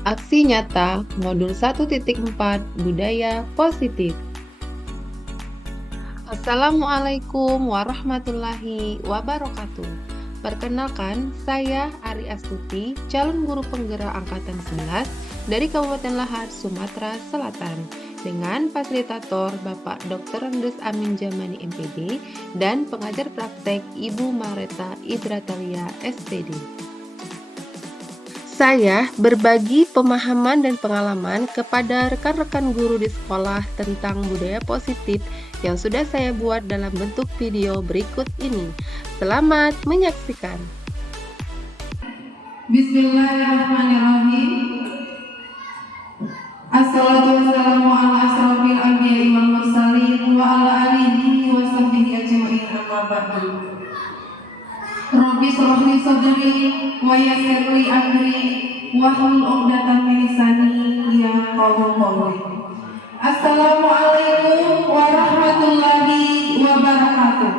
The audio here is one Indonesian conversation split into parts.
Aksi Nyata Modul 1.4 Budaya Positif. Assalamualaikum warahmatullahi wabarakatuh. Perkenalkan, saya Ari Astuti, calon guru penggerak Angkatan 11 dari Kabupaten Lahad, Sumatera Selatan, dengan fasilitator Bapak Dr. Rendes Amin Jamani MPD dan pengajar praktek Ibu Mareta Idratalia SPD. Saya berbagi pemahaman dan pengalaman kepada rekan-rekan guru di sekolah tentang budaya positif yang sudah saya buat dalam bentuk video berikut ini. Selamat menyaksikan. Bismillahirrahmanirrahim. Assalatu wassalamu ala asrofil anbiya'i wal mursalin wa ala alihi wa sahbihi ajma'in, amma ba'du. Rabbi shrah li sadri wa yassir li amri wahlul 'uqdatam min lisani yafqahu qawli. Assalamualaikum warahmatullahi wabarakatuh.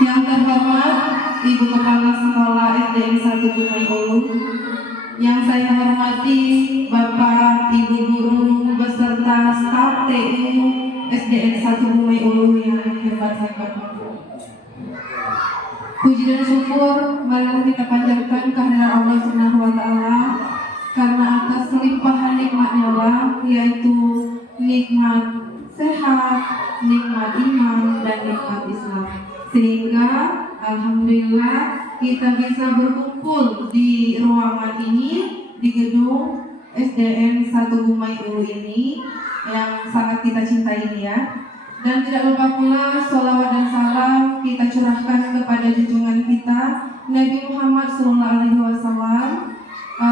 Yang terhormat Ibu Kepala Sekolah SDN 1 Bumai Ulu, yang saya hormati Bapak Ibu Guru beserta staf TU SDN 1 Bumai Ulu yang hebat-hebat. Puji dan syukur marilah kita panjatkan kehadirat Allah Subhanahu wa taala karena atas limpahan nikmatnya Allah, yaitu nikmat sehat, nikmat iman, dan nikmat Islam. Sehingga alhamdulillah kita bisa berkumpul di ruangan ini, di gedung SDN 1 Bumai Ulu ini yang sangat kita cintai ini ya. Dan tidak lupa pula sholawat dan salam kita curahkan kepada junjungan kita Nabi Muhammad SAW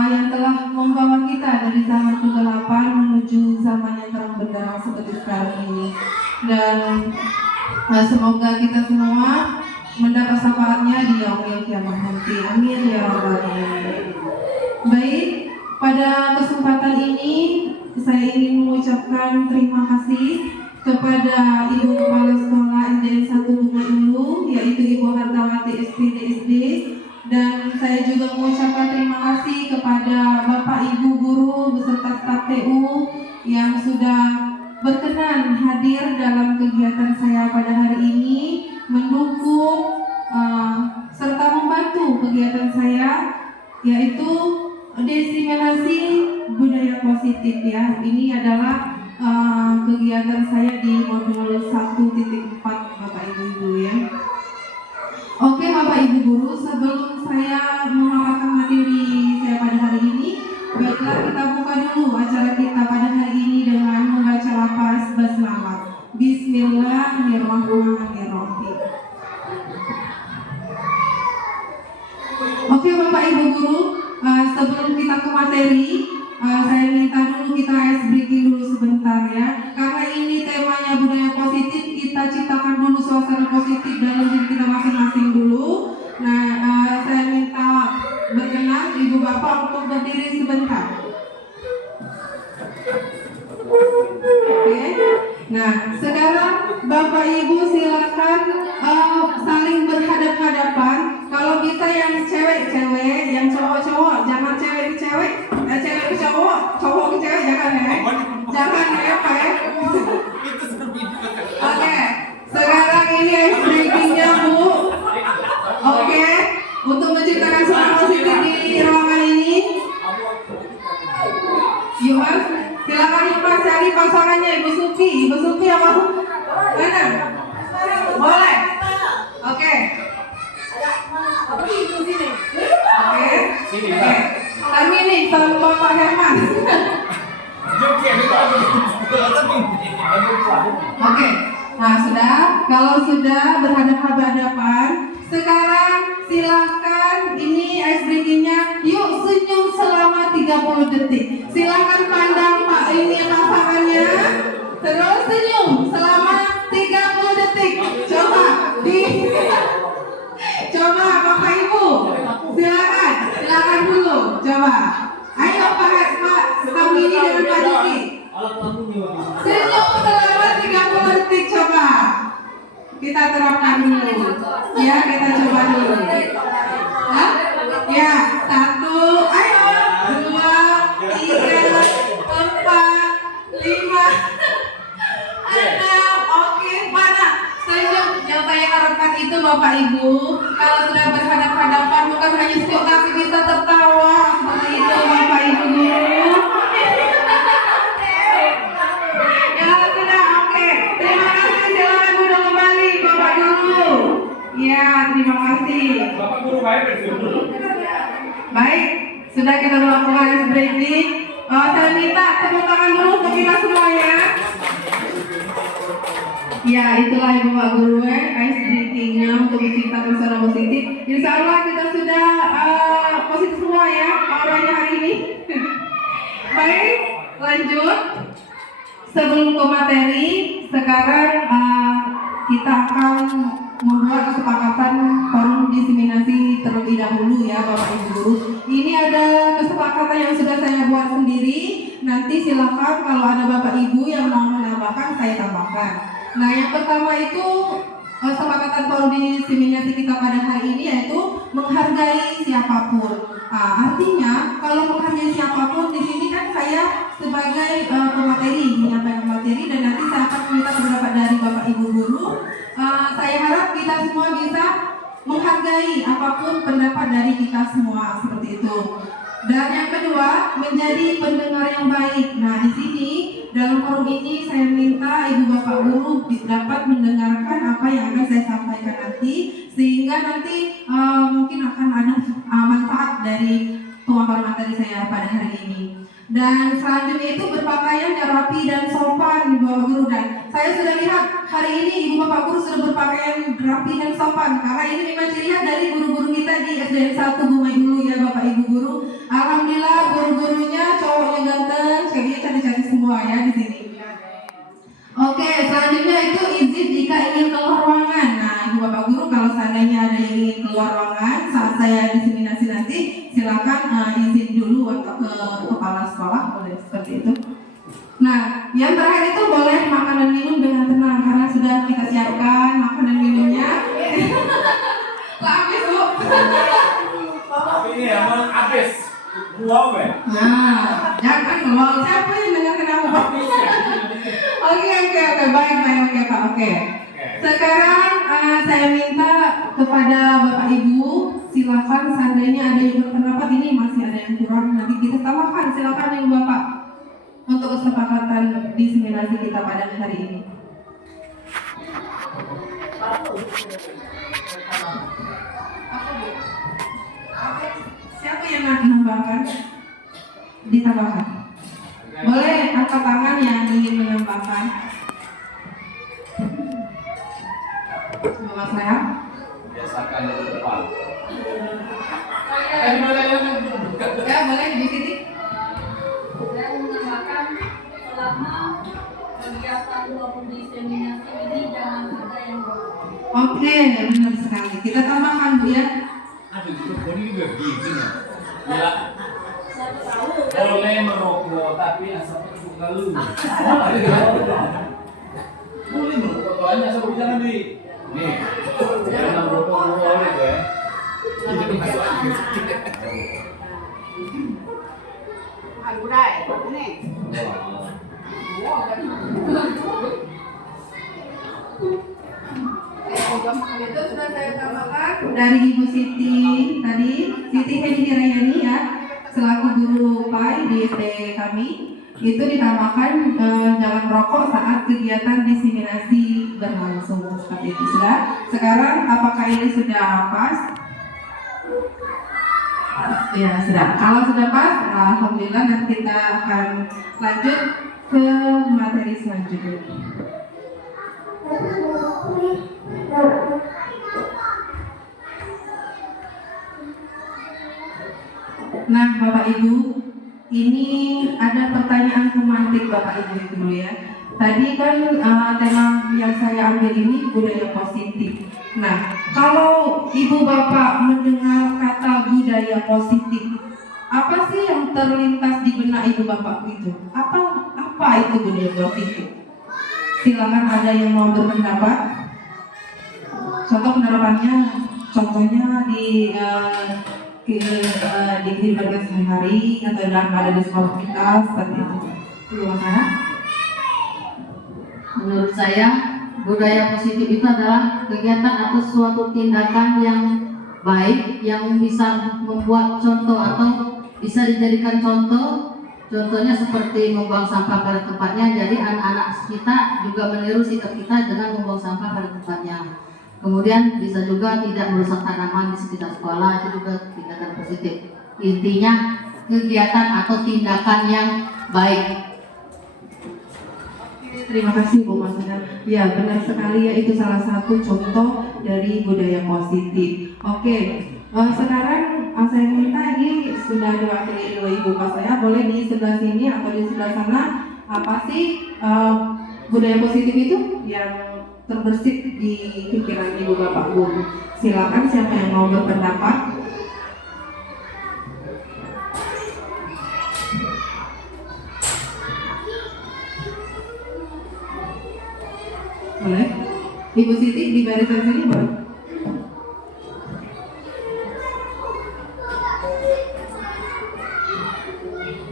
yang telah membawa kita dari zaman kegelapan menuju zaman yang terang benderang seperti sekarang ini. Dan semoga kita semua mendapat syafaatnya di yaumil kiamah nanti. Amin ya rabbal alamin. Baik, pada kesempatan ini saya ingin mengucapkan terima kasih kepada Ibu Kepala Sekolah SDN 1 Bumai Ulu, yaitu Ibu Hartawati SPD SD, dan saya juga mengucapkan terima kasih kepada Bapak Ibu Guru beserta staf TU yang sudah berkenan hadir dalam kegiatan saya pada hari ini, mendukung serta membantu kegiatan saya, yaitu diseminasi budaya positif ya. Ini adalah kegiatan saya di modul 1.4 Bapak Ibu ya. Oke Bapak Ibu Guru, sebelum saya memaparkan materi saya pada hari ini, baiklah kita buka dulu acara kita pada hari ini dengan membaca lafaz basmalah. Bismillahirrahmanirrahim. Oke Bapak Ibu Guru, sebelum kita ke materi, saya minta dulu kita ice breaking dulu sebentar ya. Karena ini temanya budaya positif, kita ciptakan dulu suasana positif dalam diri kita masing-masing dulu. Nah, saya minta berkenan Ibu Bapak untuk berdiri sebentar. Oke. Nah, sekarang Bapak Ibu silakan saling berhadap-hadapan. Kalau bisa yang cewek-cewek, yang cowok-cowok, jangan cewek ke cewek, cewek ke cowok, cowok ke cewek, jangan ya. Jangan ya, Pak ya. Oke. Sekarang ini ice breaking-nya Bu. Oke. Untuk menciptakan suasana positif di ruangan ini. Yuk Mas, silakan yuk Mas cari pasangannya Ibu Suki. Ibu Suki apa? Mana? Boleh. Oke. Oke. Kami nih sama Bapak Herman. Oke. Nah sudah, kalau sudah berhadapan-hadapan, sekarang silahkan ini ice breaking-nya. Yuk senyum selama 30 detik. Silahkan pandang Pak ini pasangannya. Terus senyum selama 30 detik. Coba Bapak Ibu, silakan dulu. Coba. Ayo Pak kami ini dengan Pak Diki. Senyum selama 30 detik coba. Kita terapkan dulu. Ya, kita coba dulu. Hah? Ya, Baik, sudah kita melakukan ice breaking. Saya minta tepuk tangan dulu untuk kita semua ya. Ya, itulah Ibu Pak Guru ice breaking-nya untuk menciptakan suara positif. Insya Allah kita sudah positif semua ya auranya hari ini. Baik, lanjut. Sebelum ke materi, sekarang kita akan membuat kesepakatan forum diseminasi terlebih dahulu ya Bapak Ibu Guru. Ini ada kesepakatan yang sudah saya buat sendiri. Nanti silakan kalau ada Bapak Ibu yang mau menambahkan, saya tambahkan. Nah, yang pertama itu kesepakatan forum diseminasi kita pada hari ini yaitu menghargai siapapun. Artinya kalau menghargai siapapun di sini kan saya sebagai pemateri menyampaikan materi dan nanti saya akan meminta pendapat dari Bapak Ibu Guru. Saya harap kita semua bisa menghargai apapun pendapat dari kita semua seperti itu. Dan yang kedua, menjadi pendengar yang baik. Nah, di sini dalam forum ini saya minta Ibu Bapak Guru dapat mendengarkan apa yang akan saya sampaikan nanti, sehingga nanti mungkin akan ada manfaat dari pemaparan materi saya pada hari ini. Dan selanjutnya itu berpakaian yang rapi dan sopan Ibu Bapak Guru. Dan saya sudah lihat hari ini Ibu Bapak Guru sudah berpakaian rapi dan sopan, karena ini memang ciri khas dari guru-guru kita di SDN 1 Bumai dulu ya Bapak Ibu Guru. Alhamdulillah guru-gurunya cowoknya ganteng, ceweknya cantik-cantik semua ya di sini. Oke, selanjutnya itu izin jika ingin keluar ruangan. Nah, Ibu Bapak Guru kalau seandainya ada yang ingin keluar ruangan saat saya diseminasi nanti, silakan izin dulu atau ke kepala sekolah, boleh seperti itu. Nah, yang terakhir itu boleh makan dan minum dengan tenang karena sudah kita siapkan makanan minumnya. Habis Bu. Tapi ini emang habis. Wow, Nah, jangan kalau siapa yang dengarkan aku Pak? Oke, baik Pak, oke. Sekarang saya minta kepada Bapak Ibu, silakan seandainya ada yang berpendapat ini masih ada yang kurang, nanti kita tambahkan, silakan Ibu Bapak untuk kesepakatan diseminasi kita pada hari ini. Siapa yang menambahkan? Ditambahkan. Boleh angkat tangan yang ingin menambahkan. Mas Lea. Biasakan di depan. Ya boleh di sini. Saya menambahkan selama kegiatan forum diseminasi ini jangan ada yang merokok. Oke, benar sekali. Kita tambahkan Bu ya. Aduh, ini juga gini ya. Saya tahu Boleh merokok, tapi asapnya suka lu. Boleh merokok, soalnya asap jangan di. Nih, jangan merokok boleh ya. Jadi masuk aja. Budaya ini. Itu sudah saya tambahkan dari Ibu Siti tadi, Siti Hedi Hirayani ya, selaku guru PAI di SD kami, itu ditambahkan jangan merokok saat kegiatan diseminasi berlangsung seperti itu sudah. Sekarang apakah ini sudah pas? Ya sudah. Kalau sudah pas, alhamdulillah nanti kita akan lanjut ke materi selanjutnya. Nah, Bapak Ibu, ini ada pertanyaan semantik Bapak Ibu dulu ya. Tadi kan tema yang saya ambil ini budaya positif. Nah, kalau Ibu Bapak mendengar kata budaya positif, apa sih yang terlintas di benak Ibu Bapak itu? Apa itu budaya positif? Silakan ada yang mau berpendapat. Contoh penerapannya, contohnya di kehidupan sehari-hari atau dalam ada di sekolah kita seperti itu. Gimana? Menurut saya, budaya positif itu adalah kegiatan atau suatu tindakan yang baik yang bisa membuat contoh atau bisa dijadikan contoh. Contohnya seperti membuang sampah pada tempatnya. Jadi anak-anak kita juga meniru sikap kita dengan membuang sampah pada tempatnya. Kemudian bisa juga tidak merusak tanaman di sekitar sekolah, itu juga kegiatan positif. Intinya kegiatan atau tindakan yang baik. Terima kasih Bu Masana. Ya, benar sekali ya, itu salah satu contoh dari budaya positif. Oke, sekarang saya minta ini sudah diwakili oleh Ibu Pak saya, boleh di sebelah sini atau di sebelah sana, apa sih budaya positif itu yang terbersit di pikiran Ibu Bapak Guru? Silakan siapa yang mau berpendapat. Boleh? Ibu Siti di barisan sini boleh?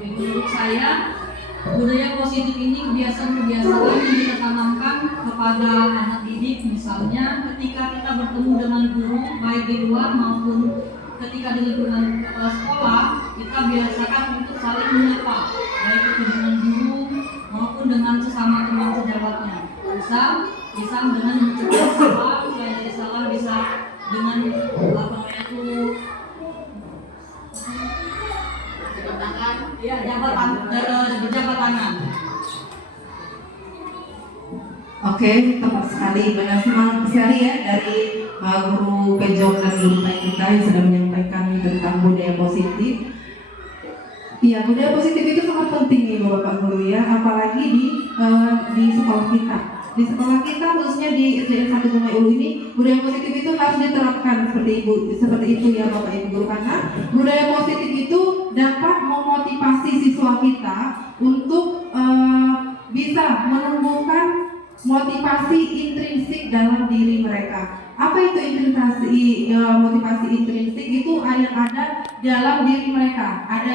Menurut saya, budaya positif ini kebiasaan-kebiasaan yang kita tanamkan kepada anak didik. Misalnya ketika kita bertemu dengan guru, baik di luar maupun ketika di lingkungan sekolah, kita biasakan untuk saling menyapa, baik itu dengan guru maupun dengan sesama teman sejabatnya. Bisa dengan mengucapkan salam, selain dari salam bisa dengan apa namanya itu berjabat tangan. Oke, tepat sekali, benar sekali ya dari guru Pejok dan guru kita yang sudah menyampaikan tentang budaya positif. Iya, budaya positif itu sangat penting nih Bapak Guru ya, apalagi di sekolah kita. Di sekolah kita khususnya di SDN 1 Sungai Ulu ini, budaya positif itu harus diterapkan seperti itu ya Bapak Ibu Guru, karena budaya positif itu dapat memotivasi siswa kita untuk bisa menumbuhkan motivasi intrinsik dalam diri mereka. Apa itu motivasi intrinsik? Itu yang ada dalam diri mereka. Ada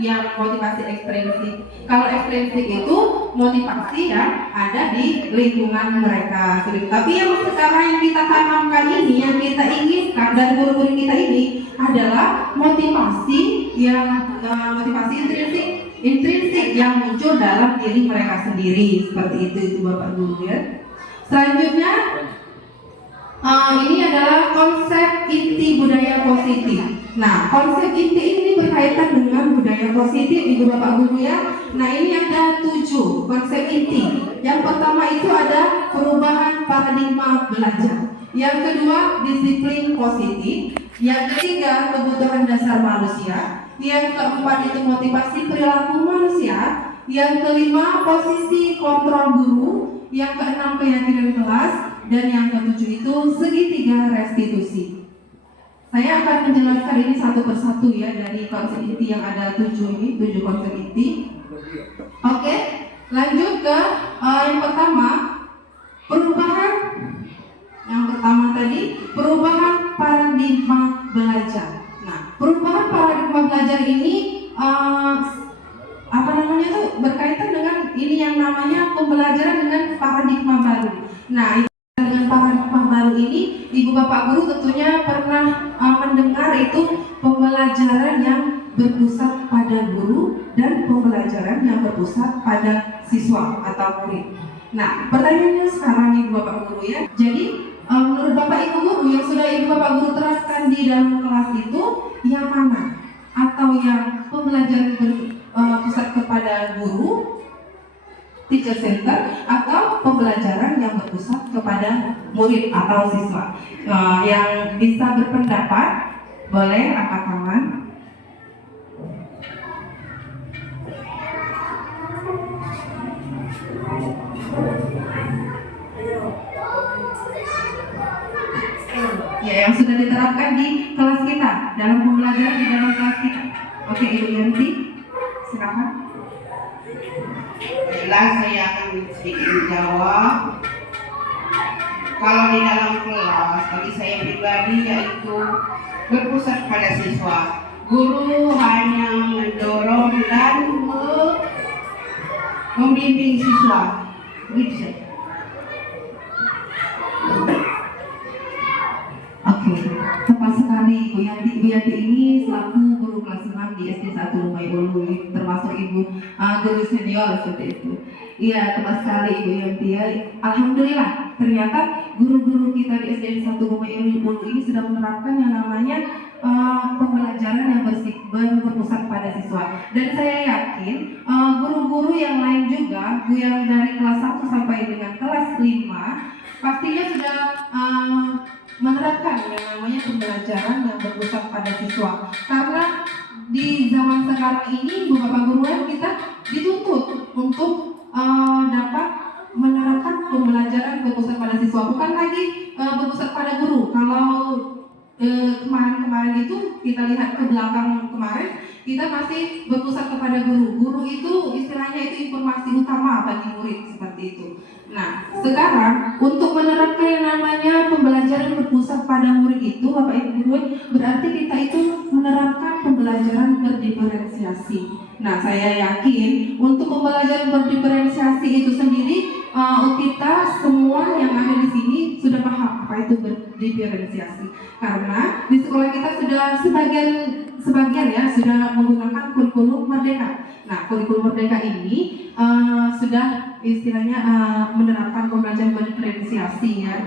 yang motivasi ekstrinsik. Kalau ekstrinsik itu motivasi yang ada di lingkungan mereka. Tapi yang sekarang yang kita tanamkan ini, yang kita inginkan dari guru-guru kita ini adalah motivasi intrinsik yang muncul dalam diri mereka sendiri. Seperti itu Bapak Guru ya. Selanjutnya ini adalah konsep inti budaya positif. Nah, konsep inti ini berkaitan dengan budaya positif Ibu Bapak Guru ya. Nah, ini ada 7 konsep inti. Yang pertama itu ada perubahan paradigma belajar. Yang kedua, disiplin positif. Yang ketiga, kebutuhan dasar manusia. Yang keempat itu motivasi perilaku manusia. Yang kelima, posisi kontrol guru. Yang keenam, keyakinan kelas. Dan yang ketujuh itu segitiga restitusi. Saya akan menjelaskan ini satu persatu ya, dari konsep inti yang ada 7 konsep inti. Oke, lanjut ke yang pertama, perubahan. Yang pertama tadi, perubahan paradigma belajar. Nah, perubahan paradigma belajar ini berkaitan dengan ini yang namanya pembelajaran dengan paradigma baru. Nah, dengan paradigma baru ini, Ibu Bapak Guru tentunya pernah mendengar itu pembelajaran yang berpusat pada guru dan pembelajaran yang berpusat pada siswa atau murid. Nah, pertanyaannya sekarang Ibu Bapak Guru ya. Jadi, menurut Bapak Ibu Guru yang sudah Ibu Bapak Guru terapkan di dalam kelas itu yang mana? Atau yang pembelajaran berpusat kepada guru, teacher center, atau pembelajaran yang berpusat kepada murid atau siswa? Yang bisa berpendapat boleh angkat tangan. Ya, yang sudah diterapkan di kelas kita, dalam pembelajaran di dalam kelas kita. Oke, Ibu Yanti, silakan. Jelas saya akan sedikit menjawab. Kalau di dalam kelas, bagi saya pribadi yaitu berpusat pada siswa. Guru hanya mendorong dan membimbing siswa. Begitu saja. Oke, tepat sekali Bu Yanti. Bu Yanti ini selaku guru kelas 6 di SD 1 Lumai Ulu, termasuk ibu guru senior seperti itu. Iya, tepat sekali Ibu Yantia. Alhamdulillah, ternyata guru-guru kita di SD 1 Lumai Ulu ini sudah menerapkan yang namanya pembelajaran yang berpusat pada siswa. Dan saya yakin guru-guru yang lain juga, yang dari kelas 1 sampai dengan kelas 5 pastinya sudah menerapkan yang namanya pembelajaran yang berpusat pada siswa. Karena di zaman sekarang ini, Bapak guru kita dituntut untuk dapat menerapkan pembelajaran berpusat pada siswa, bukan lagi berpusat pada guru. Kalau kemarin-kemarin itu kita lihat ke belakang kemarin, kita masih berpusat kepada guru. Guru itu istilahnya itu informasi utama bagi murid seperti itu. Nah, sekarang untuk menerapkan yang namanya pembelajaran berpusat pada murid itu, Bapak Ibu guru, berarti kita itu menerapkan pembelajaran berdiferensiasi. Nah, saya yakin untuk pembelajaran berdiferensiasi itu sendiri, kita semua yang ada di sini sudah paham apa itu berdiferensiasi. Karena di sekolah kita sudah sebagian ya sudah menggunakan kurikulum Merdeka. Nah, kurikulum Merdeka ini sudah istilahnya menerapkan pembelajaran berdiferensiasi ya.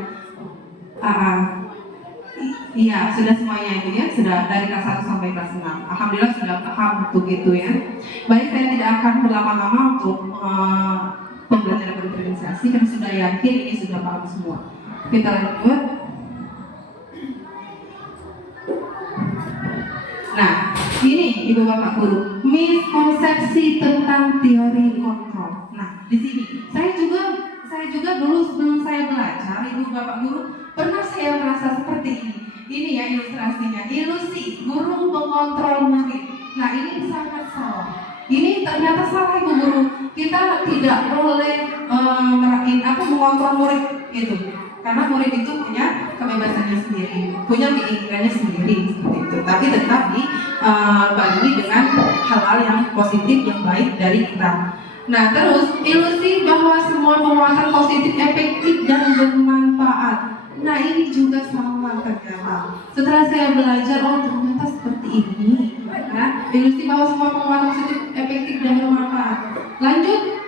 Iya, sudah semuanya itu ya, sudah dari kelas 1 sampai kelas 6. Alhamdulillah sudah paham untuk itu ya. Baik, saya tidak akan berlama-lama untuk pembelajaran berdiferensiasi karena sudah yakin ini sudah paham semua. Kita lanjut. Nah, ini Ibu Bapak guru, miskonsepsi tentang teori kontrol. Nah, di sini saya juga dulu sebelum saya belajar, Ibu Bapak guru, pernah saya merasa seperti ini. Ini ya ilustrasinya, ilusi guru mengontrol murid. Nah, ini sangat salah. Ini ternyata salah Ibu guru. Kita tidak boleh mengontrol murid itu. Karena murid itu punya kebebasannya sendiri, punya keinginannya sendiri seperti itu. Tapi tetap dibagi dengan hal-hal yang positif, yang baik dari kita. Nah, terus ilusi bahwa semua penguatan positif efektif dan bermanfaat. Nah, ini juga salah ternyata. Setelah saya belajar, oh ternyata seperti ini. Nah, ilusi bahwa semua penguatan positif efektif dan bermanfaat. Lanjut.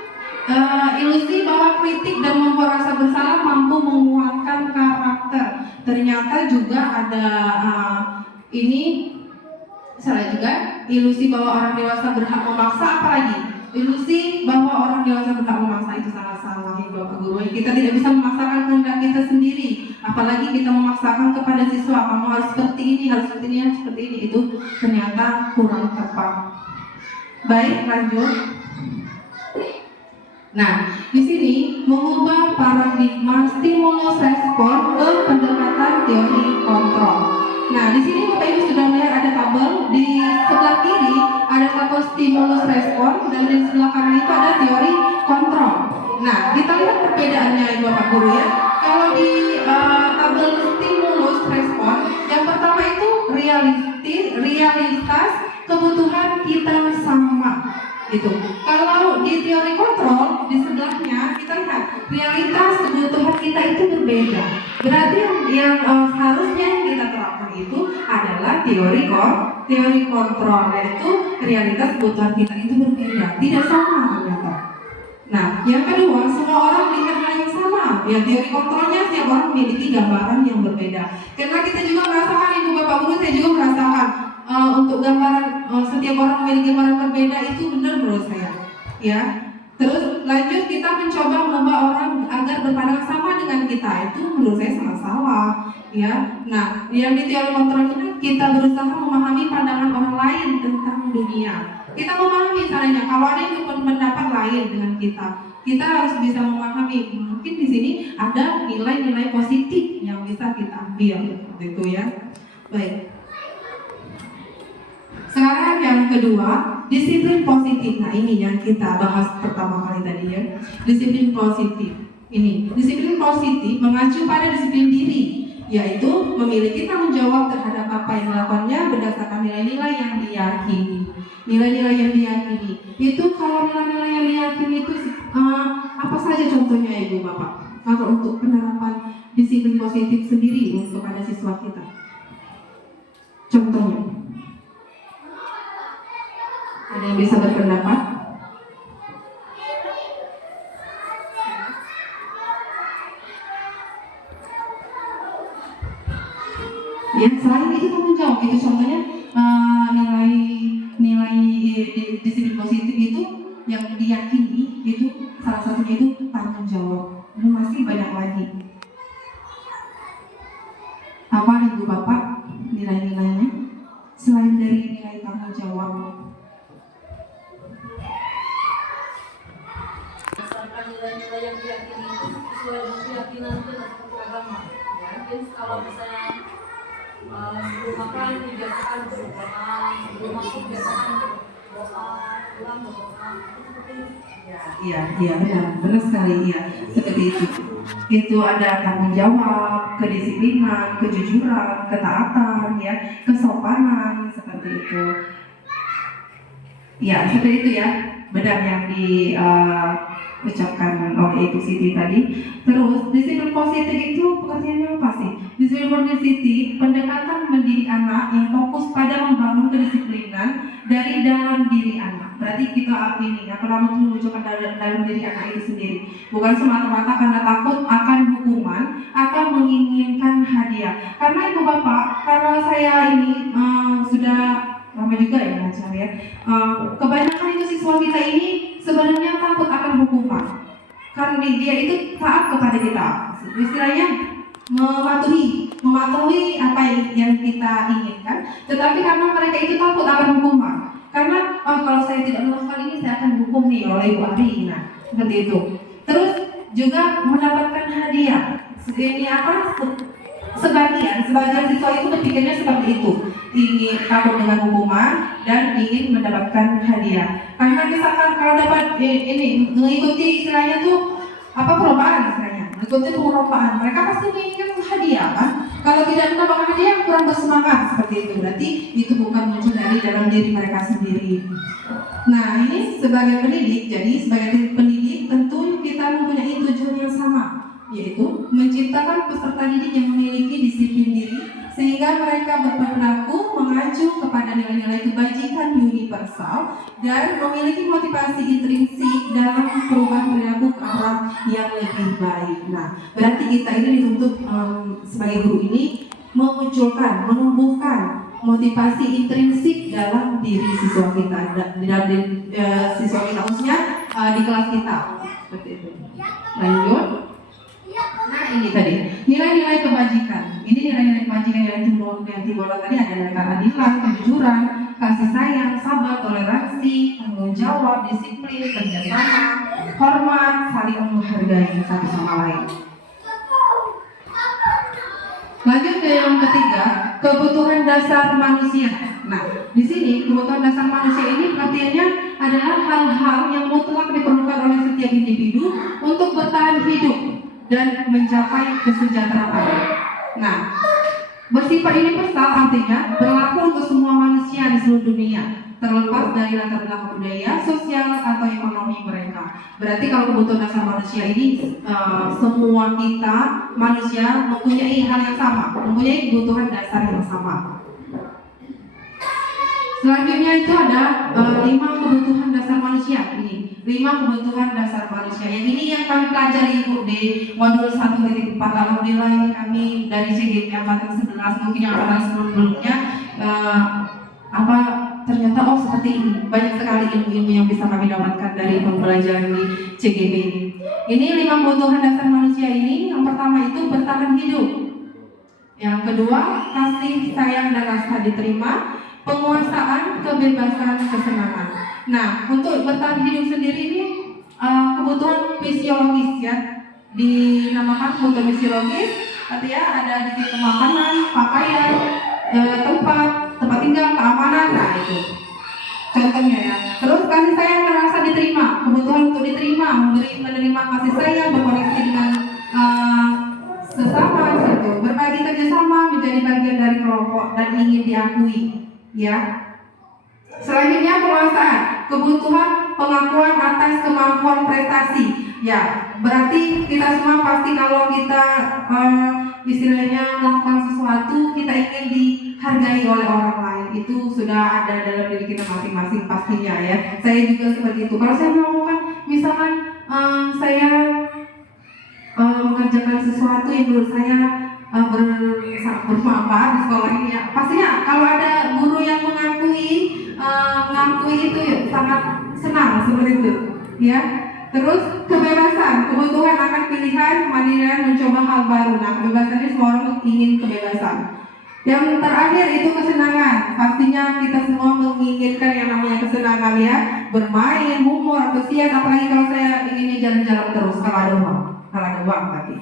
Ilusi bahwa kritik dan membuat rasa bersalah mampu menguatkan karakter. Ternyata juga ada ini salah juga. Ilusi bahwa orang dewasa berhak memaksa, apalagi ilusi bahwa orang dewasa berhak memaksa, itu sangat salah ya Bapak guru. Kita tidak bisa memaksakan kehendak kita sendiri, apalagi kita memaksakan kepada siswa, kamu harus seperti ini, harus seperti ini, harus seperti ini. Itu ternyata kurang tepat. Baik, lanjut. Nah, di sini mengubah paradigma stimulus respon ke pendekatan teori kontrol. Nah, di sini Bapak Ibu sudah melihat ada tabel, di sebelah kiri ada tabel stimulus respon dan di sebelah kanan itu ada teori kontrol. Nah, kita lihat perbedaannya Ibu Bapak guru ya. Kalau di tabel stimulus respon, yang pertama itu realitas kebutuhan kita sama. Gitu. Kalau di teori kontrol di sebelahnya kita lihat realitas kebutuhan kita itu berbeda. Berarti yang harusnya kita terapkan itu adalah teori kontrol, yaitu realitas kebutuhan kita itu berbeda, tidak sama ternyata. Nah, yang kedua, semua orang melihat hal yang sama. Ya, teori kontrolnya setiap orang memiliki gambaran yang berbeda. Karena kita juga merasakan, Ibu Bapak guru, saya juga merasakan untuk gambaran setiap orang memiliki gambaran berbeda itu benar menurut saya. Ya. Terus lanjut kita mencoba mengubah orang agar berpandangan sama dengan kita, itu menurut saya sangat salah. Ya. Nah, yang di teori kontrol itu kita berusaha memahami pandangan orang lain tentang dunia. Kita memahami caranya kalau ada yang berpendapat lain dengan kita harus bisa memahami. Mungkin di sini ada nilai-nilai positif yang bisa kita ambil, gitu ya. Baik. Sekarang yang kedua, disiplin positif. Nah, ini yang kita bahas pertama kali tadi ya. Disiplin positif. Ini, disiplin positif mengacu pada disiplin diri, yaitu memiliki tanggung jawab terhadap apa yang dilakukannya berdasarkan nilai-nilai yang diyakini. Nilai-nilai yang diyakini. Itu kalau nilai-nilai yang diyakini itu apa saja contohnya Ibu Bapak? Kalau untuk penerapan disiplin positif sendiri untuk pada siswa kita. Contohnya. Ada yang bisa berpendapat? Ya, selain itu tanggung jawab itu contohnya nilai disiplin positif itu yang diyakini itu salah satunya itu tanggung jawab. Dan masih banyak lagi. Apa ibu bapak nilai-nilainya selain dari nilai tanggung jawab? Berdasarkan nilai-nilai yang diyakini itu sesuai dengan keyakinan kita seperti agama. Ya, mungkin kalau misalnya sebelum makan dibiasakan berdoa, sebelum masuk biasakan berdoa, pulang berdoa, seperti itu. Iya benar sekali ya seperti itu. Itu ada tanggung jawab, kedisiplinan, kejujuran, ketaatan, ya, kesopanan seperti itu. Ya seperti itu ya, benar yang diucapkan oleh Ibu Siti tadi. Terus disiplin positif itu pengertiannya apa sih? Disiplin positif pendekatan mendidik anak yang fokus pada membangun kedisiplinan dari dalam diri anak. Berarti kita ini ya perlu menunjukkan dalam diri anak itu sendiri, bukan semata-mata karena takut akan hukuman atau menginginkan hadiah. Karena ibu bapak, kalau saya ini sudah lama juga ya belajar ya, kebanyakan itu siswa kita ini sebenarnya takut akan hukuman karena dia itu taat kepada kita, istilahnya mematuhi apa yang kita inginkan, tetapi karena mereka itu takut akan hukuman. Karena kalau saya tidak melakukan ini saya akan dihukum nih oleh Ibu Ari, nah seperti itu. Terus juga mendapatkan hadiah. Ini apa? Sebagian siswa itu berpikirnya seperti itu, ingin takut dengan hukuman dan ingin mendapatkan hadiah. Karena misalkan kalau dapat ini mengikuti istilahnya tuh apa perlombaan istilahnya, mengikuti perlombaan, mereka pasti menginginkan hadiah kan. Kalau tidak mendapatkan hadiah kurang bersemangat seperti itu. Berarti itu bukan muncul dari dalam diri mereka sendiri. Nah ini sebagai pendidik, jadi sebagai pendidik tentu kita mempunyai tujuan yang sama, yaitu menciptakan peserta didik yang memiliki disiplin diri sehingga mereka berperilaku mengacu kepada nilai-nilai kebajikan universal dan memiliki motivasi intrinsik dalam perubahan perilaku ke arah yang lebih baik. Nah, berarti kita ini dituntut sebagai guru ini menumbuhkan motivasi intrinsik dalam diri siswa kita, siswa kita khususnya di kelas kita. Seperti itu. Lanjut. Nah ini tadi nilai-nilai kebajikan. Ini nilai-nilai kebajikan yang timbul tadi ada keadilan, kejujuran, kasih sayang, sabar, toleransi, tanggung jawab, disiplin, kerjasama, hormat, saling menghargai satu sama lain. Lanjut ke yang ketiga, kebutuhan dasar manusia. Nah, di sini kebutuhan dasar manusia ini artinya adalah hal-hal yang mutlak diperlukan oleh setiap individu untuk bertahan hidup dan mencapai kesejahteraan. Nah, bersifat universal artinya berlaku untuk semua manusia di seluruh dunia, terlepas dari latar belakang budaya, sosial, atau ekonomi mereka. Berarti kalau kebutuhan dasar manusia ini semua kita manusia mempunyai hal yang sama, mempunyai kebutuhan dasar yang sama. Selanjutnya itu ada 5 kebutuhan dasar manusia. Ini 5 kebutuhan dasar manusia. Yang ini yang kami pelajari Ibu di modul 1.4. Alhamdulillah ini kami dari CGP angkatan 11, mungkin yang angkatan sebelumnya ternyata seperti ini. Banyak sekali ilmu-ilmu yang bisa kami dapatkan dari pembelajaran di CGP ini. Ini 5 kebutuhan dasar manusia ini. Yang pertama itu bertahan hidup. Yang kedua, kasih sayang dan rasa diterima. Penguasaan, kebebasan, kesenangan. Nah, untuk bertahan hidup sendiri ini kebutuhan fisiologis ya, dinamakan kebutuhan fisiologis. Artinya ada di situ makanan, pakaian, tempat tinggal, keamanan. Nah itu contohnya ya. Terus kasih sayang dan rasa diterima, kebutuhan untuk diterima, menerima kasih sayang, berkoneksi dengan sesama, gitu. Berbagi kerjasama, menjadi bagian dari kelompok dan ingin diakui. Ya. Selanjutnya penguasaan, kebutuhan pengakuan atas kemampuan prestasi. Ya, berarti kita semua pasti kalau kita istilahnya melakukan sesuatu kita ingin dihargai oleh orang lain. Itu sudah sudah ada dalam diri kita masing-masing pastinya ya. Saya juga seperti itu. Kalau saya melakukan, misalkan saya mengerjakan sesuatu yang menurut saya bermanfaat di sekolah ini ya, pastinya kalau ada guru yang mengakui itu sangat senang seperti itu ya. Terus kebebasan, kebutuhan akan pilihan, kemandirian mencoba hal baru. Nah, kebebasan ini semua orang ingin kebebasan. Yang terakhir itu kesenangan. Pastinya kita semua menginginkan yang namanya kesenangan ya, bermain, humor, antusias. Apalagi kalau saya inginnya jalan-jalan terus kalau ada uang. Tapi.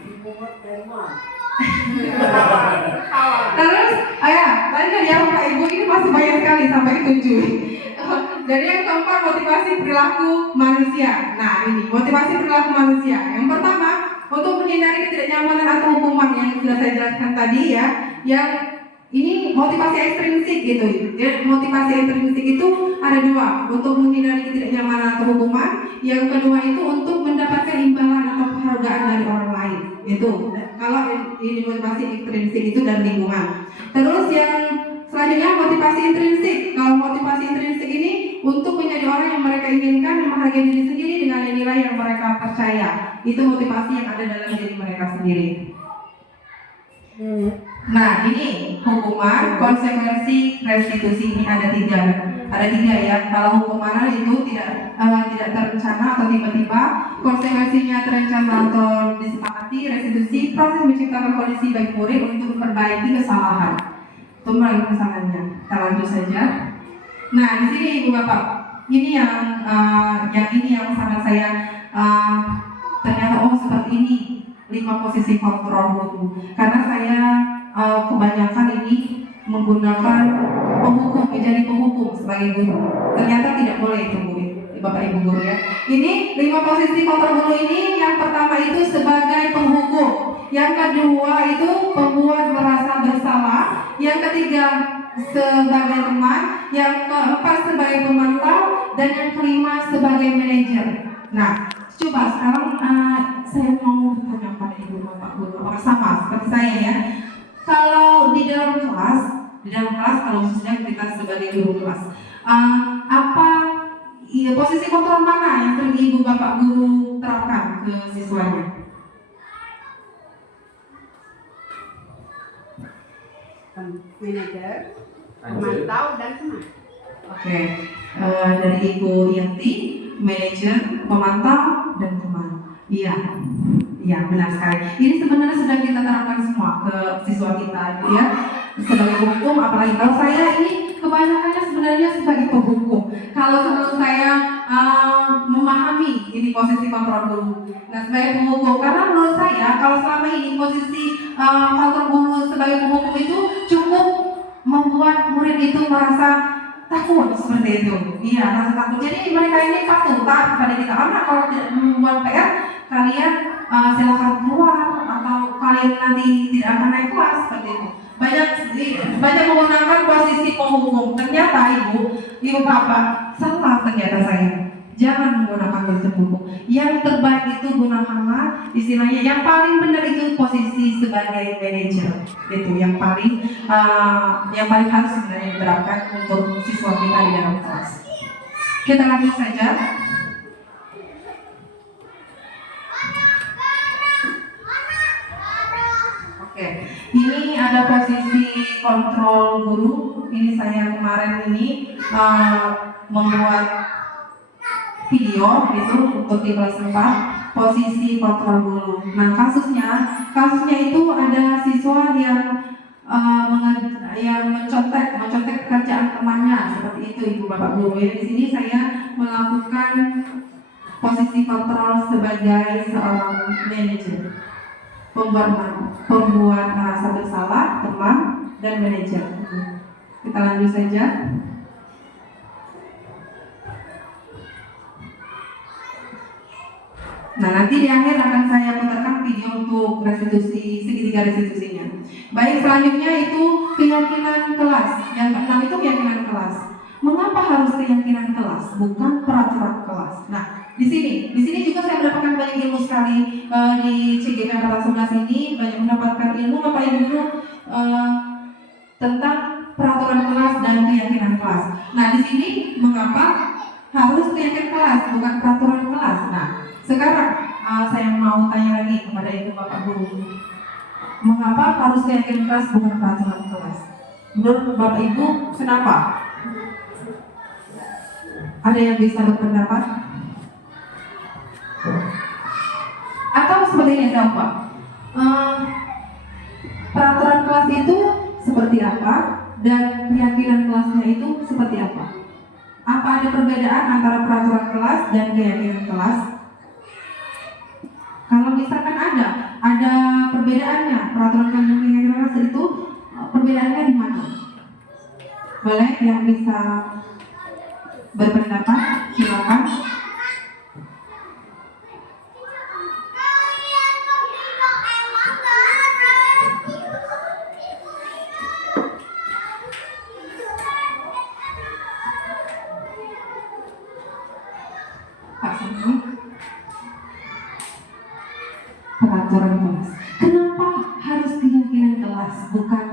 Terus, lanjut ya Bapak Ibu, ini masih banyak sekali sampai ke 7. Jadi yang keempat, motivasi perilaku manusia. Nah ini motivasi perilaku manusia. Yang pertama, untuk menghindari ketidaknyamanan atau hukuman yang sudah saya jelaskan tadi ya. Yang ini motivasi ekstrinsik gitu ya. Motivasi ekstrinsik itu ada dua, untuk menghindari ketidaknyamanan atau hukuman. Yang kedua itu untuk mendapatkan imbalan atau penghargaan dari orang lain. Itu kalau ini motivasi ekstrinsik itu dari lingkungan. Terus yang selanjutnya motivasi intrinsik. Kalau motivasi intrinsik ini untuk menjadi orang yang mereka inginkan, menghargai diri sendiri dengan nilai yang mereka percaya. Itu motivasi yang ada dalam diri mereka sendiri. Nah ini hukuman, konsekuensi, restitusi. Ini ada tiga ya. Kalau hukuman itu tidak terencana atau tiba-tiba, konsekuensinya terencana atau disepakati, restitusi proses menciptakan kondisi bagi murid untuk memperbaiki kesalahan. Itu melalui kesalahannya. Kita lanjut saja. Nah di sini Ibu Bapak, ini yang sangat saya ternyata seperti ini 5 posisi kontrol guru. Karena saya kebanyakan ini menggunakan penghukum, menjadi penghukum sebagai guru. Ternyata tidak boleh itu Bu, Bapak Ibu guru ya. Ini 5 posisi kontrol guru ini, yang pertama itu sebagai penghukum, yang kedua itu pembuat merasa bersalah, yang ketiga sebagai teman, yang keempat sebagai pemantau, dan yang kelima sebagai manajer. Nah, coba sekarang saya mau bertanya pada Ibu Bapak guru, apakah sama seperti saya ya? Kalau di dalam kelas kalau khususnya kita sebagai guru kelas, posisi kontrol mana yang sering Ibu Bapak guru terapkan ke siswanya? Manajer, pemantau, dan teman. Oke, dari Ibu Yanti, manajer, pemantau, dan teman. Iya, benar sekali. Ini sebenarnya sudah kita terapkan semua ke siswa kita, ya. Sebagai penghukum, apalagi kalau saya ini kebanyakannya sebenarnya sebagai penghukum. Kalau sebelum saya memahami ini posisi kontrol guru, nah sebagai penghukum, karena menurut saya kalau selama ini posisi kontrol guru sebagai penghukum itu cukup membuat murid itu merasa takut seperti itu. Iya, rasa takut. Jadi mereka ini patuh taat kepada kita. Karena kalau tidak membuat PR, kalian silakan keluar atau kalian nanti tidak akan naik kelas seperti itu. Banyak menggunakan posisi penghukum. Ternyata ibu bapak salah ternyata saya. Jangan menggunakan posisi penghukum. Yang terbaik itu gunakanlah istilahnya. Yang paling benar itu posisi sebagai manajer. Itu yang paling harus sebenarnya diterapkan untuk siswa kita di dalam kelas. Kita lanjut saja. Oke, ini ada posisi kontrol guru. Ini saya kemarin ini membuat video itu untuk di kelas 4, posisi kontrol guru. Nah kasusnya itu ada siswa yang mencontek pekerjaan temannya seperti itu Ibu Bapak Guru. Di sini saya melakukan posisi kontrol sebagai seorang manajer, pembuat merasa bersalah, teman, dan manajer. Kita lanjut saja. Nah nanti di akhir akan saya putarkan video untuk restitusi, segitiga restitusinya. Baik, selanjutnya itu keyakinan kelas. Yang ke-6 itu keyakinan kelas. Mengapa harus keyakinan kelas, bukan peraturan kelas? Nah di sini juga saya mendapatkan banyak ilmu sekali di CGP Angkatan 11 ini, banyak mendapatkan ilmu Bapak Ibu Guru tentang peraturan kelas dan keyakinan kelas. Nah, di sini mengapa harus keyakinan kelas bukan peraturan kelas? Nah, sekarang saya mau tanya lagi kepada Ibu Bapak Guru. Mengapa harus keyakinan kelas bukan peraturan kelas? Menurut Bapak Ibu, kenapa? Ada yang bisa berpendapat? Atau seperti ini saja, Pak. Peraturan kelas itu seperti apa dan keyakinan kelasnya itu seperti apa? Apa ada perbedaan antara peraturan kelas dan keyakinan kelas? Kalau misalkan ada perbedaannya, peraturan kelas dan keyakinan kelas itu perbedaannya di mana? Boleh yang bisa berpendapat, silakan. Pak Sandi, peraturan kelas. Kenapa harus keyakinan kelas bukan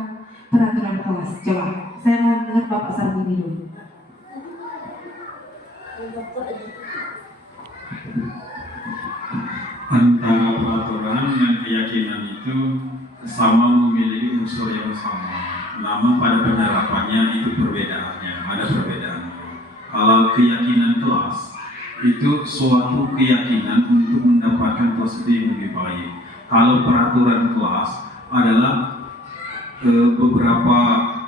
peraturan kelas? Coba, saya mau dengar Bapak Sarbini dulu. Antara peraturan dan keyakinan itu sama memiliki unsur yang sama, namun pada penerapannya itu perbedaannya, ada perbedaannya. Kalau keyakinan kelas itu suatu keyakinan untuk mendapatkan positif yang lebih baik. Kalau peraturan kelas adalah beberapa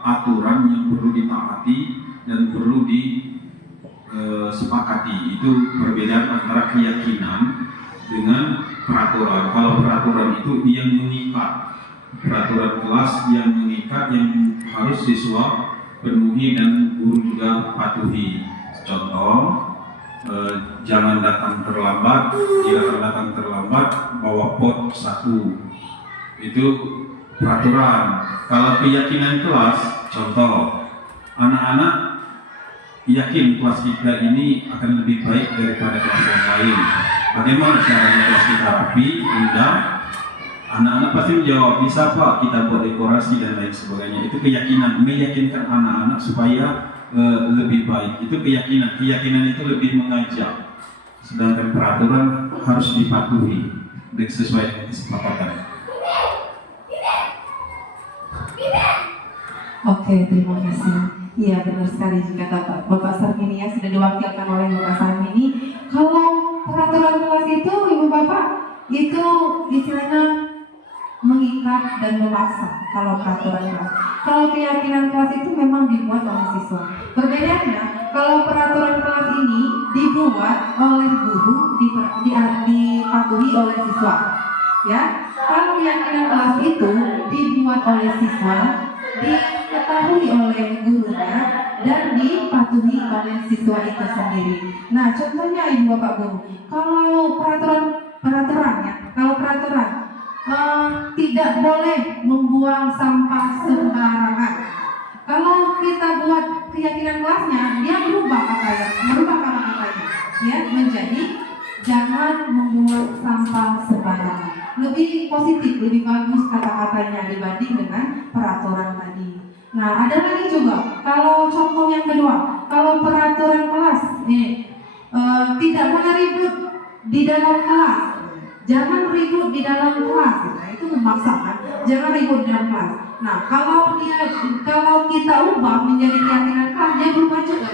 aturan yang perlu ditaati dan perlu disepakati. Itu perbedaan antara keyakinan dengan peraturan. Kalau peraturan itu yang mengikat, peraturan kelas yang mengikat, yang harus siswa penuhi dan guru juga patuhi. Contoh, jangan datang terlambat. Jika datang terlambat, bawa pot 1. Itu peraturan. Kalau keyakinan kelas, contoh, anak-anak yakin kelas kita ini akan lebih baik daripada kelas yang lain. Bagaimana caranya kelas kita rapi, indah? Anak-anak pasti menjawab, bisa Pak, kita buat dekorasi dan lain sebagainya. Itu keyakinan, meyakinkan anak-anak supaya lebih baik. Itu keyakinan. Keyakinan itu lebih mengajak. Sedangkan peraturan harus dipatuhi sesuai dengan kesepakatan. Oke, terima kasih. Iya, benar sekali jika Bapak Sarmini ya sudah diwakilkan oleh Bapak Sarmini. Kalau peraturan kelas itu, Ibu Bapak, itu istilahnya mengikat dan memaksa. Kalau peraturan kelas, kalau keyakinan kelas itu memang dibuat oleh siswa. Perbedaannya, kalau peraturan kelas ini dibuat oleh guru, dipatuhi oleh siswa. Ya, kalau keyakinan kelas itu dibuat oleh siswa, diketahui oleh gurunya dan dipatuhi oleh siswa itu sendiri. Nah, contohnya Ibu Bapak Guru, kalau peraturan tidak boleh membuang sampah sembarangan. Kalau kita buat keyakinan kelasnya, dia merubah kata-katanya, ya, menjadi jangan membuang sampah sembarangan. Lebih positif, lebih bagus kata-katanya dibanding dengan peraturan tadi. Nah, ada lagi juga, kalau contoh yang kedua, kalau peraturan kelas tidak boleh ribut di dalam kelas, jangan ribut di dalam kelas. Nah, itu memaksakan, jangan ribut di dalam kelas. Nah, kalau kita ubah menjadi keyakinan kelas, dia berubah juga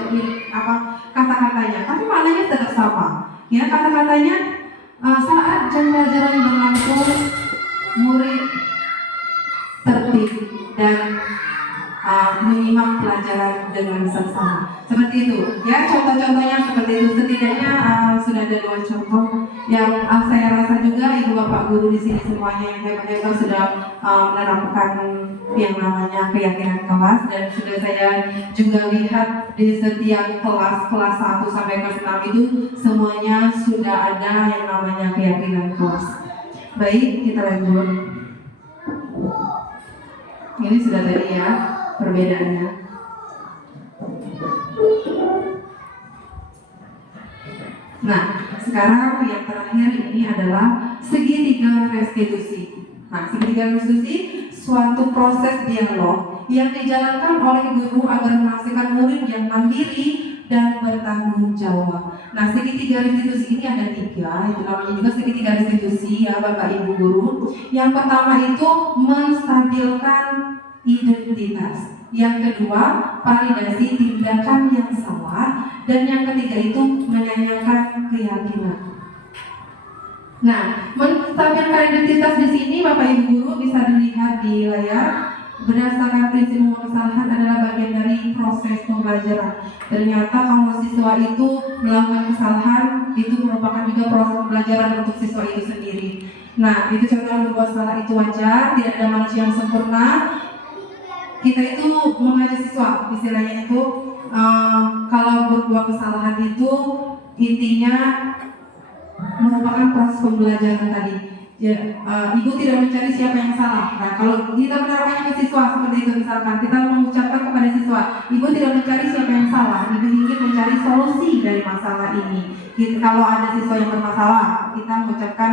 kata-katanya, tapi maknanya tetap sama. Ya, kata-katanya saat jam pelajaran berlangsung, murid tertib dan menyimak pelajaran dengan seksama. Seperti itu, ya, contoh-contohnya seperti itu. Setidaknya sudah ada 2 contoh yang saya rasa juga Ibu Bapak Guru di sini semuanya yang hebat-hebat sudah menerapkan yang namanya keyakinan kelas, dan sudah saya juga lihat di setiap kelas 1 sampai kelas 6 itu semuanya sudah ada yang namanya keyakinan kelas. Baik, kita lanjut. Ini sudah tadi ya perbedaannya. Nah, sekarang yang terakhir ini adalah segitiga restitusi. Nah, segitiga restitusi suatu proses dialog yang dijalankan oleh guru agar menghasilkan murid yang mandiri dan bertanggung jawab. Nah, segitiga restitusi ini ada 3, itu namanya juga segitiga restitusi ya Bapak Ibu guru. Yang pertama itu menstabilkan identitas. Yang kedua, validasi tindakan yang salah. Dan yang ketiga itu menyayangkan keyakinan. Nah, menstabilkan identitas di sini Bapak Ibu guru bisa dilihat di layar. Berdasarkan prinsip membuat kesalahan adalah bagian dari proses pembelajaran. Ternyata kalau siswa itu melakukan kesalahan, itu merupakan juga proses pembelajaran untuk siswa itu sendiri. Nah, itu contoh berbuat salah itu wajar, tidak ada manusia yang sempurna. Kita itu mengajar siswa, istilahnya itu kalau berbuat kesalahan itu intinya merupakan proses pembelajaran tadi. Ya, ibu tidak mencari siapa yang salah. Nah, kalau kita menerapkannya ke siswa seperti itu, misalkan kita mengucapkan kepada siswa, ibu tidak mencari siapa yang salah, ibu ingin mencari solusi dari masalah ini. Kalau ada siswa yang bermasalah, kita mengucapkan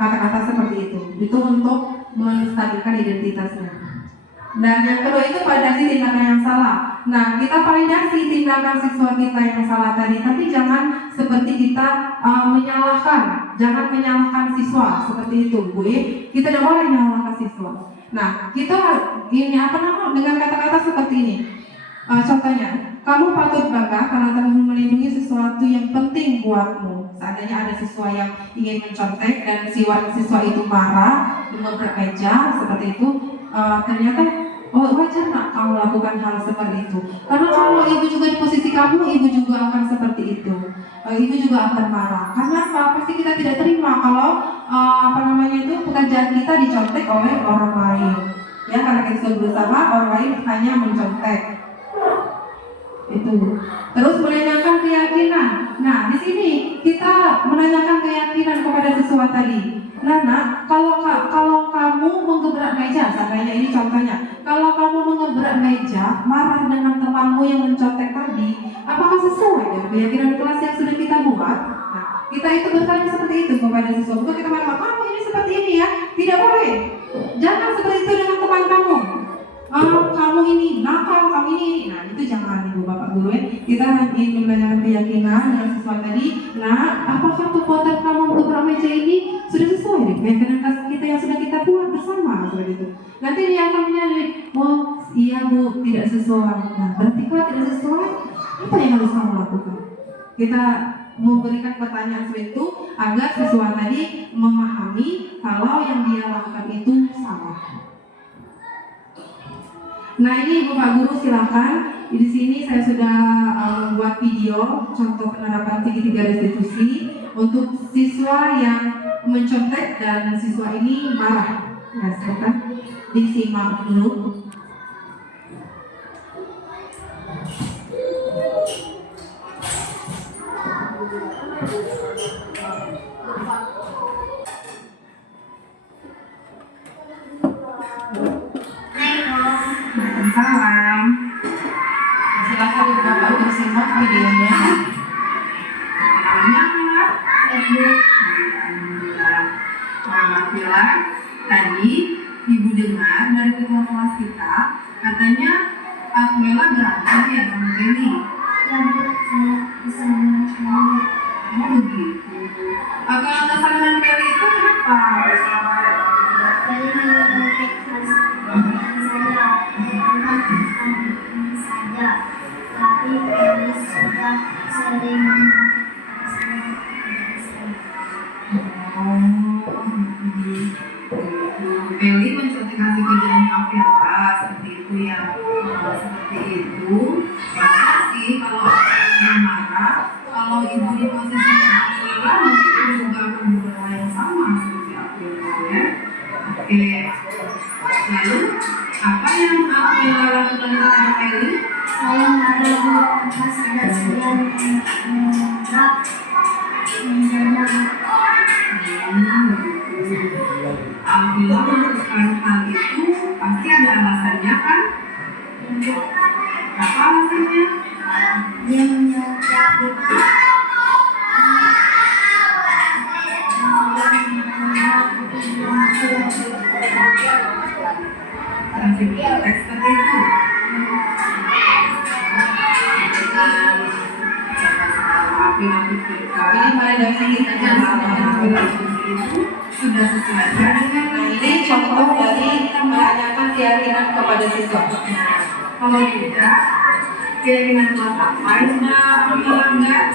kata-kata seperti itu. Itu untuk menstabilkan identitasnya. Dan yang kedua itu validasi tindakan yang salah. Nah, kita validasi tindakan siswa kita yang salah tadi, tapi jangan seperti kita menyalahkan, jangan menyalahkan siswa seperti itu, Bu. Kita tidak boleh menyalahkan siswa. Nah, kita ini dengan kata-kata seperti ini. Contohnya, kamu patut bangga karena telah melindungi sesuatu yang penting buatmu. Seandainya ada siswa yang ingin mencontek dan siswa itu marah, mengebrak meja seperti itu, ternyata wajar nak kamu lakukan hal seperti itu. Karena kalau ibu juga di posisi kamu, ibu juga akan seperti itu. Ibu juga akan marah. Karena pasti kita tidak terima kalau pekerjaan kita dicontek oleh orang lain. Ya, karena kita sudah berusaha, orang lain hanya mencontek. Itu. Terus menanyakan keyakinan. Nah, di sini kita menanyakan keyakinan kepada siswa tadi. Nana, kalau kamu menggebrak meja, seandainya ini contohnya, kalau kamu menggebrak meja, marah dengan temanmu yang mencontek tadi, apakah sesuai dengan keyakinan kelas yang sudah kita buat? Nah, kita itu bertanya seperti itu kepada siswa. Bukan kita marah, kamu ini seperti ini ya, tidak boleh. Jangan seperti itu dengan teman kamu. Kamu ini nakal, kamu ini. Nah, itu jangan ibu bapak guru ya. Kita ingin menanyakan keyakinan dengan siswa tadi. Nah, apakah perbuatan kamu menggebrak meja ini sudah sesuai dengan keyakinan kita yang sudah kita buat bersama seperti itu. Nanti dia akan menyadari, oh iya bu, tidak sesuai. Nah, berarti kalau tidak sesuai, apa yang harus kamu lakukan? Kita memberikan pertanyaan seperti itu agar siswa tadi memahami kalau yang dia lakukan itu salah. Nah, ini Bapak Guru silakan. Di sini saya sudah membuat video contoh penerapan segitiga restitusi untuk siswa yang mencontek dan siswa ini marah. Nah, silakan disimak dulu. Salam. Silakan Bapak untuk simak videonya. Namanya Alhamdulillah. Tadi ibu dengar dari ketua kelas kita, katanya Akmela berantem ya sama Kelly. Oh begitu. Kalau kesal dengan Kelly itu kenapa? Tapi Kelly sudah sering Kelly mencontek hasil kerjaan Akmela seperti itu ya. Seperti itu. Ya sih kalau marah, kalau ibu di posisi Akmela mungkin ibu juga akan berbuat yang sama seperti Akmela ya. Oke. Lalu apa yang Akmela lakukan kepada Kelly? saya marah atas kejadian menabrak mendadak. Alhamdulillah melakukan hal itu pasti ada alasannya kan? Apa alasannya? Dia menjawab Seperti itu. Ini pada dasar kita sudah sesuai. Nah, ini contoh dari menanyakan keyakinan kepada siswa. Kalau tidak, keyakinan kelas apa yang sudah melanggar?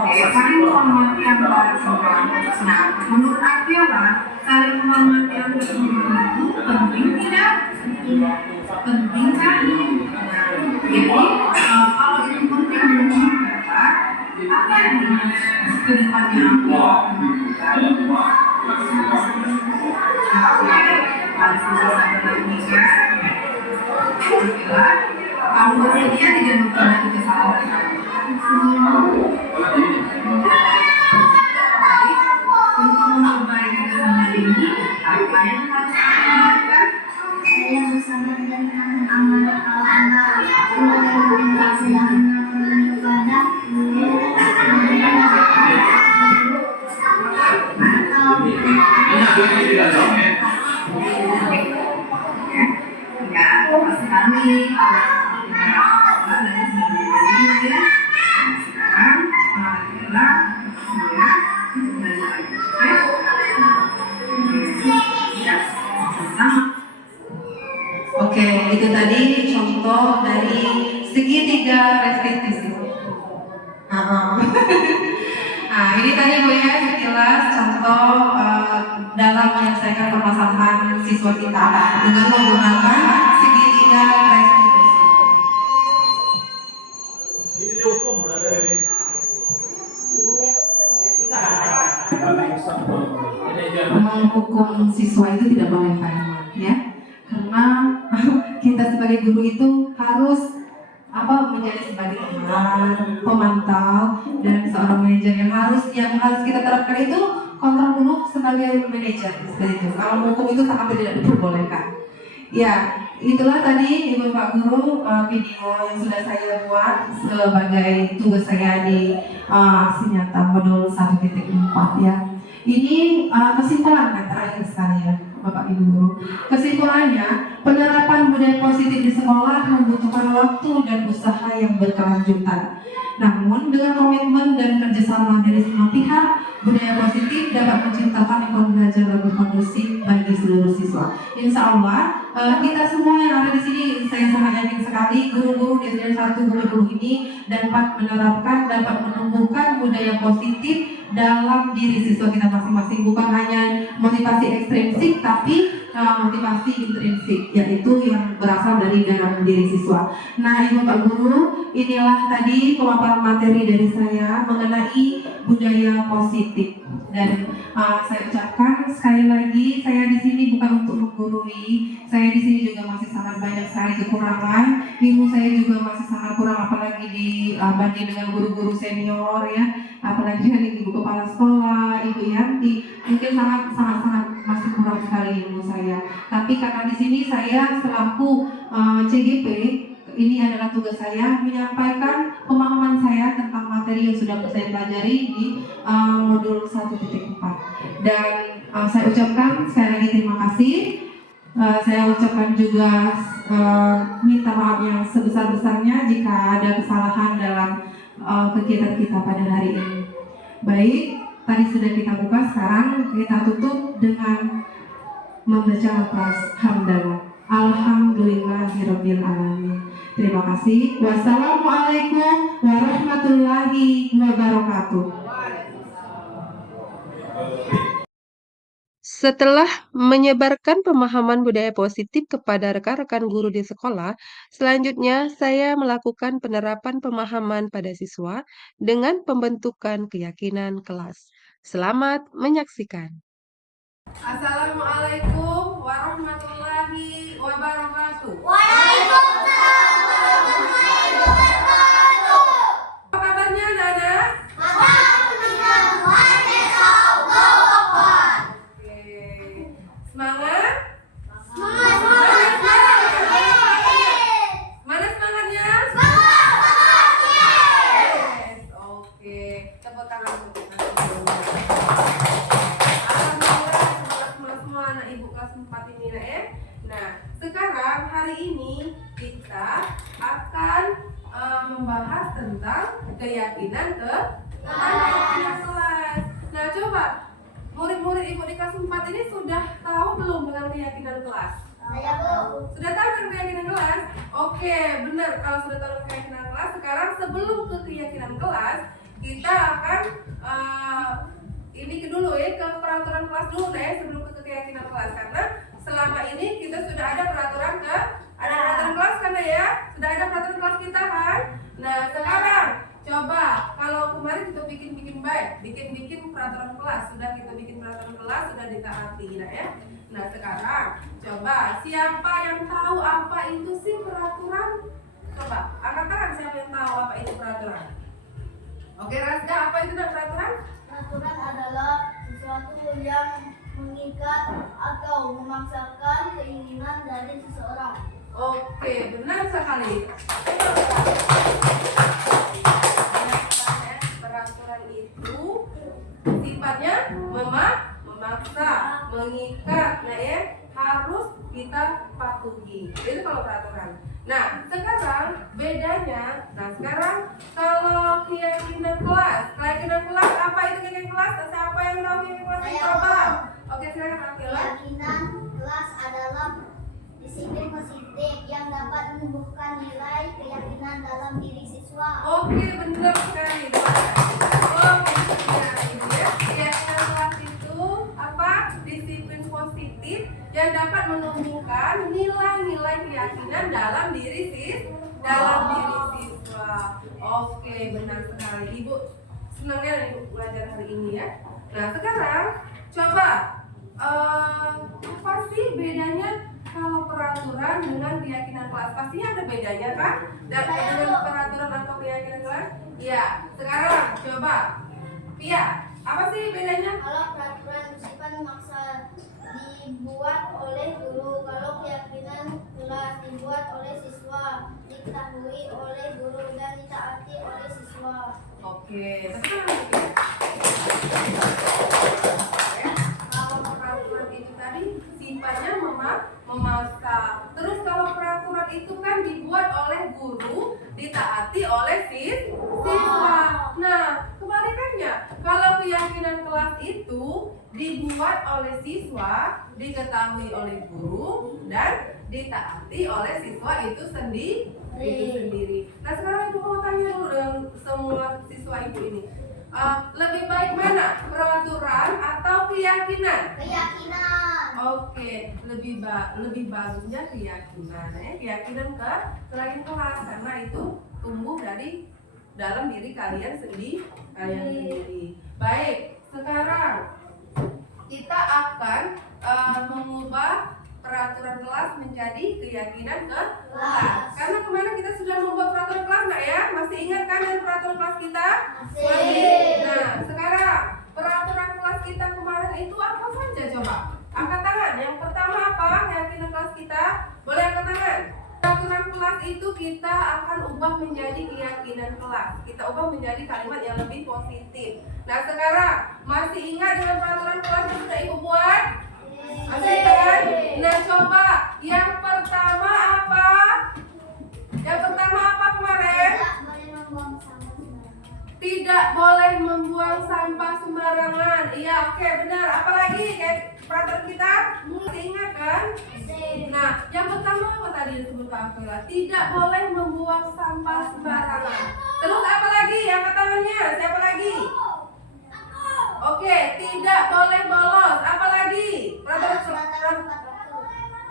Oke, saling menghormati antara seorang. Nah, menurut Akiola, saling menghormati antara seorang itu penting tidak? Penting kan? Nah, jadi kalau itu penting menurut Bapak, apa yang ke depannya Akiola lakukan? Harus bisa menikah. Kamu bersedia tidak mengulangi kesalahan? Untuk memperbaiki kesalahan ini, apa yang harus kita lakukan? Saya bersama dengan amanah Allah, mulai melaksanakan ibadah, Ya, sekali. Oke, itu tadi contoh dari segitiga restitusi. Nah, ini tadi Bu ya sekilas contoh dalam menyelesaikan permasalahan siswa kita dengan menggunakan segitiga restitusi. Ini dihukum udah dari. Menghukum siswa itu tidak boleh Pak Iman, ya, karena kita sebagai guru itu harus menjadi sebagai teman, pemantau, dan seorang manajer yang harus kita terapkan itu kontrol dulu sebagai manajer seperti itu. Kalau menghukum itu sangat tidak diperbolehkan. Ya, itulah tadi Ibu Pak Guru video yang sudah saya buat sebagai tugas saya di aksi nyata modul 1.4 ya. Ini kesimpulan yang terakhir sekali ya Bapak Ibu Guru. Kesimpulannya, penerapan budaya positif di sekolah membutuhkan waktu dan usaha yang berkelanjutan. Namun dengan komitmen dan kerjasama dari semua pihak, budaya positif dapat menciptakan lingkungan belajar lebih kondusif bagi seluruh siswa. Insya Allah kita semua yang ada di sini, saya sangat yakin sekali guru-guru di SD 1 guru ini dapat menerapkan, dapat menumbuhkan budaya positif dalam diri siswa kita masing-masing, bukan hanya motivasi ekstrinsik tapi motivasi intrinsik, yaitu yang berasal dari dalam diri siswa. Nah, Ibu Pak Guru, inilah tadi pemaparan materi dari saya mengenai budaya positif. Dan saya ucapkan sekali lagi, saya di sini bukan untuk menggurui, saya di sini juga masih sangat banyak sekali kekurangan. Ilmu saya juga masih sangat kurang, apalagi dibanding dengan guru-guru senior ya, apalagi dengan ibu kepala sekolah, Ibu Yanti, mungkin sangat masih kurang sekali ilmu saya. Tapi karena di sini saya selaku CGP, ini adalah tugas saya menyampaikan pemahaman saya tentang materi yang sudah saya pelajari di modul 1.4. Dan saya ucapkan sekali lagi terima kasih. Saya ucapkan juga minta maaf yang sebesar-besarnya jika ada kesalahan dalam kegiatan kita pada hari ini. Baik, tadi sudah kita buka, sekarang kita tutup dengan membaca lafaz hamdalah. Alhamdulillahirabbil alamin. Terima kasih. Wassalamualaikum warahmatullahi wabarakatuh. Setelah menyebarkan pemahaman budaya positif kepada rekan-rekan guru di sekolah, selanjutnya saya melakukan penerapan pemahaman pada siswa dengan pembentukan keyakinan kelas. Selamat menyaksikan. Assalamualaikum warahmatullahi wabarakatuh. Waalaikumsalam warahmatullahi wabarakatuh. Apa kabarnya anak-anak? Alhamdulillah, Allahu Akbar. Semangat? Semangat, semangat, semangat. Mana semangatnya? Semangat, Yes. Oke, tepuk tangan untuk Alhamdulillah, semangat semua anak ibu kelas 4 ini nak ya. Nah, sekarang hari ini kita akan membahas tentang keyakinan kelas. Nah, coba murid-murid Ibu di kelas 4 ini sudah tahu belum dengan keyakinan kelas? Saya belum. Sudah tahu dengan keyakinan kelas? Oke, benar. Kalau sudah tahu dengan keyakinan kelas, sekarang sebelum ke keyakinan kelas, kita akan ini dulu ya, ke peraturan kelas dulu deh sebelum ke keyakinan kelas, karena selama ini kita sudah ada peraturan kelas kan ya, sudah ada peraturan kelas kita kan. Nah sekarang coba kalau kemarin kita bikin peraturan kelas, sudah kita bikin peraturan kelas, sudah ditaati ya. Nah sekarang coba siapa yang tahu apa itu sih peraturan? Coba angkat tangan siapa yang tahu apa itu peraturan? Oke Rasga, apa itu peraturan? Peraturan adalah sesuatu yang mengikat atau memaksakan keinginan dari seseorang. Oke, benar sekali. Peraturan itu sifatnya memaksa, mengikat, nah ya, harus kita patuhi. Itu kalau peraturan. Nah, sekarang bedanya. Nah, sekarang kalau keyakinan kelas apa itu keyakinan kelas? Siapa yang tahu keyakinan kelas? Coba. Oke, silakan Akila. Keyakinan kelas adalah disiplin positif yang dapat menumbuhkan nilai keyakinan dalam diri siswa. Oke, benar sekali. Oke, ya. Keyakinan kelas itu apa? Disiplin positif yang dapat menumbuhkan nilai-nilai keyakinan dalam diri siswa. Oke, benar sekali. Ibu senangnya Ibu belajar hari ini ya. Nah, sekarang coba apa sih bedanya kalau peraturan dengan keyakinan kelas? Pastinya ada bedanya kan? Dengan peraturan atau keyakinan kelas? Iya. Sekarang coba Pia, apa sih bedanya? Kalau peraturan bersifat memaksa dibuat oleh guru, kalau keyakinan kelas dibuat oleh siswa, diketahui oleh guru dan ditaati oleh siswa. Oke, sekarang kalau peraturan itu tadi sifatnya memaksa. Terus kalau peraturan itu kan dibuat oleh guru, ditaati oleh siswa. Nah, kebalikannya, kalau keyakinan kelas itu dibuat oleh siswa, diketahui oleh guru, dan ditaati oleh siswa itu sendiri. Nah, sekarang Ibu mau tanya dulu dengan semua siswa Ibu ini. Lebih baik mana? Peraturan atau keyakinan? Keyakinan. Oke, lebih bagusnya keyakinan ya. Keyakinan ke selain kelas, karena itu tumbuh dari dalam diri kalian sendiri. Baik, sekarang kita akan mengubah peraturan kelas menjadi keyakinan ke kelas. Karena kemarin kita sudah membuat peraturan kelas nggak ya? Masih ingat kan dari peraturan kelas kita? Masih. Nah, sekarang peraturan kelas kita kemarin itu apa saja coba? Angkat tangan. Yang pertama apa? Keyakinan kelas kita. Boleh angkat tangan. Peraturan kelas itu kita akan ubah menjadi keyakinan kelas. Kita ubah menjadi kalimat yang lebih positif. Nah, sekarang masih ingat dengan peraturan kelas yang sudah Ibu buat? Masih kan? Nah, coba yang pertama apa? Yang pertama apa kemarin? Tidak boleh membuang sampah sembarangan. Tidak boleh membuang sampah sembarangan. Iya, oke, benar. Apalagi kayak peraturan kita? Masih ingat kan? Nah, yang pertama apa tadi disebut Kak Akila? Tidak boleh membuang sampah sembarangan. Terus apa lagi? Angkat tangannya. Siapa lagi? Oke, tidak boleh bolos. Apa lagi?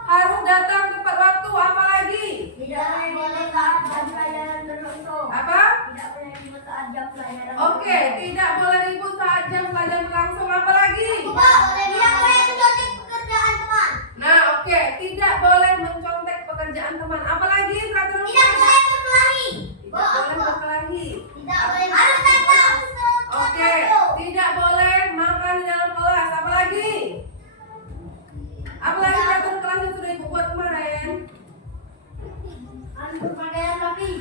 Harus datang tepat waktu. Apa lagi? Tidak boleh saat jam pelajaran tertentu. Apa? Tidak boleh ribut saat jam pelajaran. Oke, tidak boleh ribut saat jam pelajaran berlangsung. Apa lagi? Tidak boleh mencontek pekerjaan teman. Nah, oke, tidak boleh mencontek pekerjaan teman. Apa lagi peraturan? Tidak boleh berkelahi. Tidak boleh berkelahi. Tidak boleh harus datang. Oke, tidak boleh makan di dalam kelas. Apa lagi? Apa lagi peraturan kelas yang sudah Ibu buat kemarin? Harus berpakaian rapi.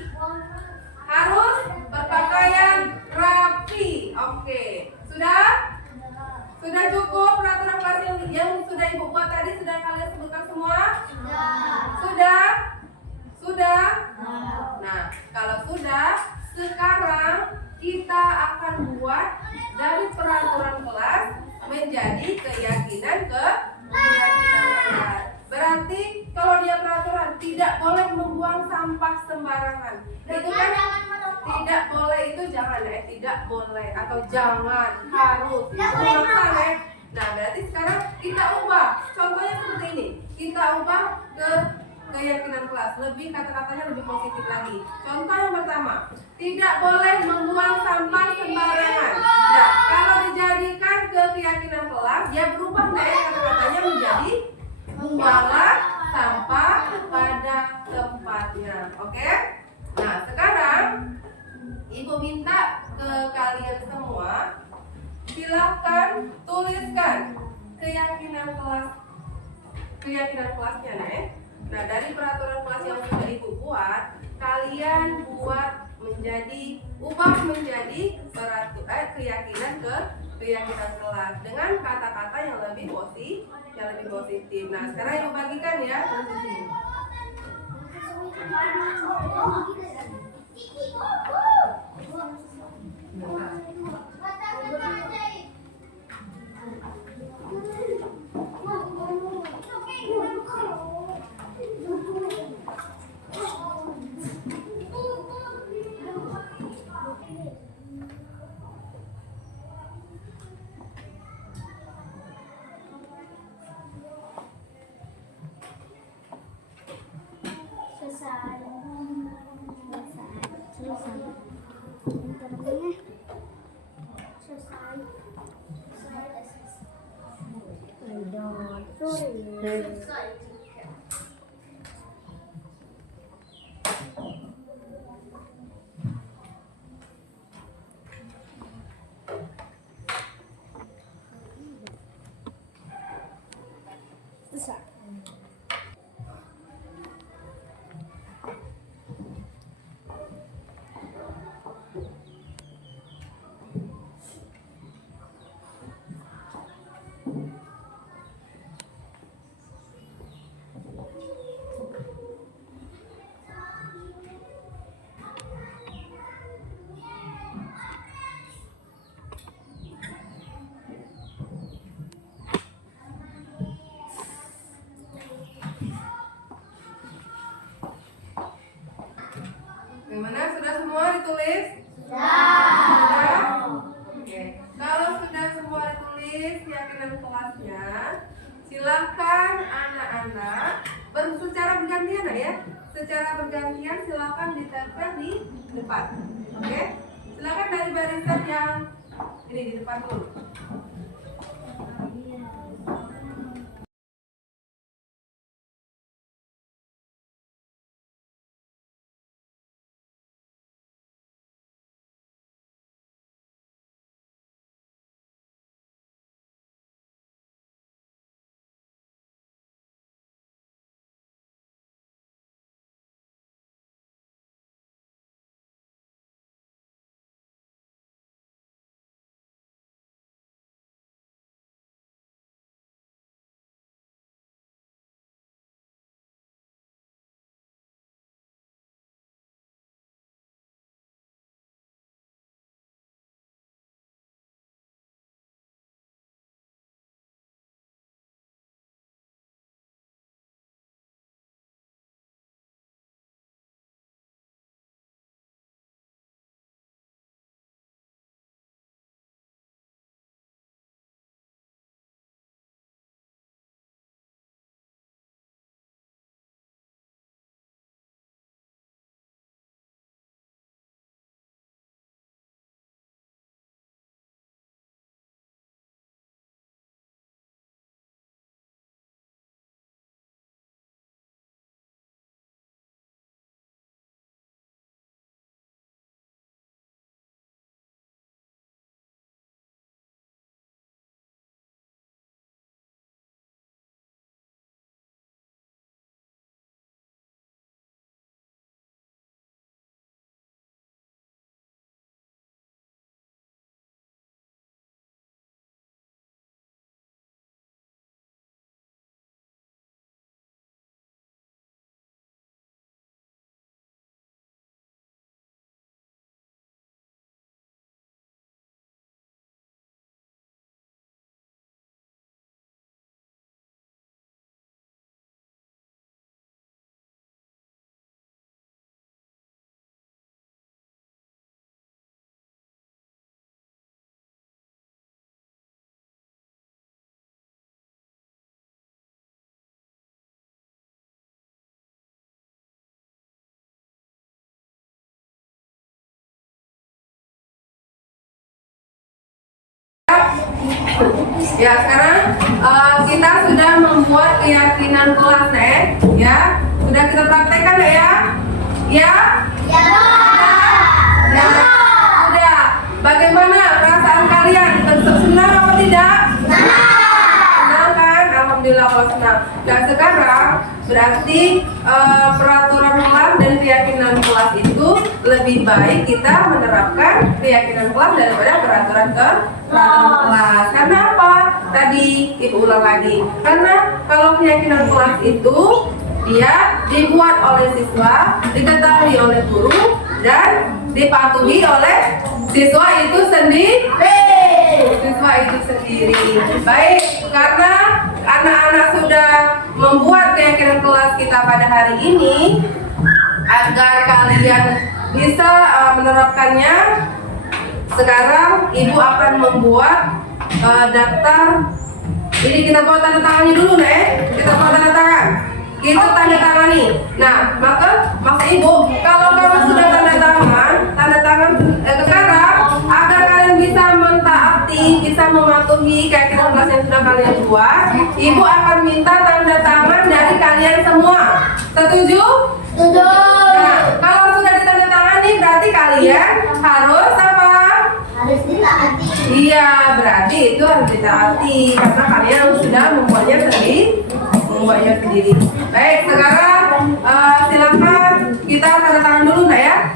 Harus berpakaian rapi. Oke, sudah? Sudah cukup peraturan kelas yang sudah Ibu buat tadi? Sudah kalian sebutkan semua? Sudah. Sudah? tidak boleh membuang sampah sembarangan. Itu kan tidak boleh, itu jangan ya, tidak boleh atau jangan, harus, itu maksa ya. Nah berarti sekarang kita ubah, contohnya seperti ini, kita ubah ke keyakinan kelas, lebih kata-katanya lebih positif lagi. Contoh yang pertama, tidak boleh membuang sampah sembarangan. Nah kalau dijadikan ke keyakinan kelas, dia berubah deh kata-katanya menjadi buanglah sampah pada tempatnya. Oke? Nah sekarang Ibu minta ke kalian semua, silakan tuliskan keyakinan kelasnya nih. Nah dari peraturan kelas yang sudah Ibu buat, kalian ubah menjadi keyakinan ke keyakinan kelas dengan kata-kata yang lebih positif. Nah sekarang Ibu bagikan ya, tulis di sini. Gimana? Sudah semua ditulis? Sudah. Oke. Kalau sudah semua ditulis keyakinan kelasnya, silakan anak-anak secara bergantian ya. Secara bergantian silakan ditempel di depan. Oke? Silakan dari barisan yang ini di depan dulu. Ya, sekarang kita sudah membuat keyakinan kelas ya. Sudah kita praktekkan ya? Ya? Ya. Sudah. Bagaimana perasaan kalian? Senang apa tidak? Senang kan? Alhamdulillah kalau senang. Dan sekarang berarti peraturan kelas dan keyakinan kelas itu lebih baik kita menerapkan keyakinan kelas daripada peraturan kelas. Karena apa? Tadi Ibu ulang lagi. Karena kalau keyakinan kelas itu dia dibuat oleh siswa, diketahui oleh guru, dan dipatuhi oleh siswa itu sendiri. Baik, karena anak-anak sudah membuat keyakinan kelas kita pada hari ini, agar kalian bisa menerapkannya, sekarang Ibu akan membuat daftar. Ini kita buat tanda tangannya dulu, kita buat tanda tangan. Kita tanda tangani. Nah, maka Ibu, kalau kamu sudah tanda tangan sekarang, agar kalian bisa mentaati, bisa mematuhi keyakinan kelas yang sudah kalian buat, Ibu akan minta tanda tangan dari kalian semua. Setuju? Setuju. Nah, kalau sudah ditandatangani berarti kalian harus apa? Harus ditaati. Iya, berarti itu harus ditaati karena kalian sudah membuatnya sendiri. Baik, sekarang silakan kita tanda tangan dulu, ya.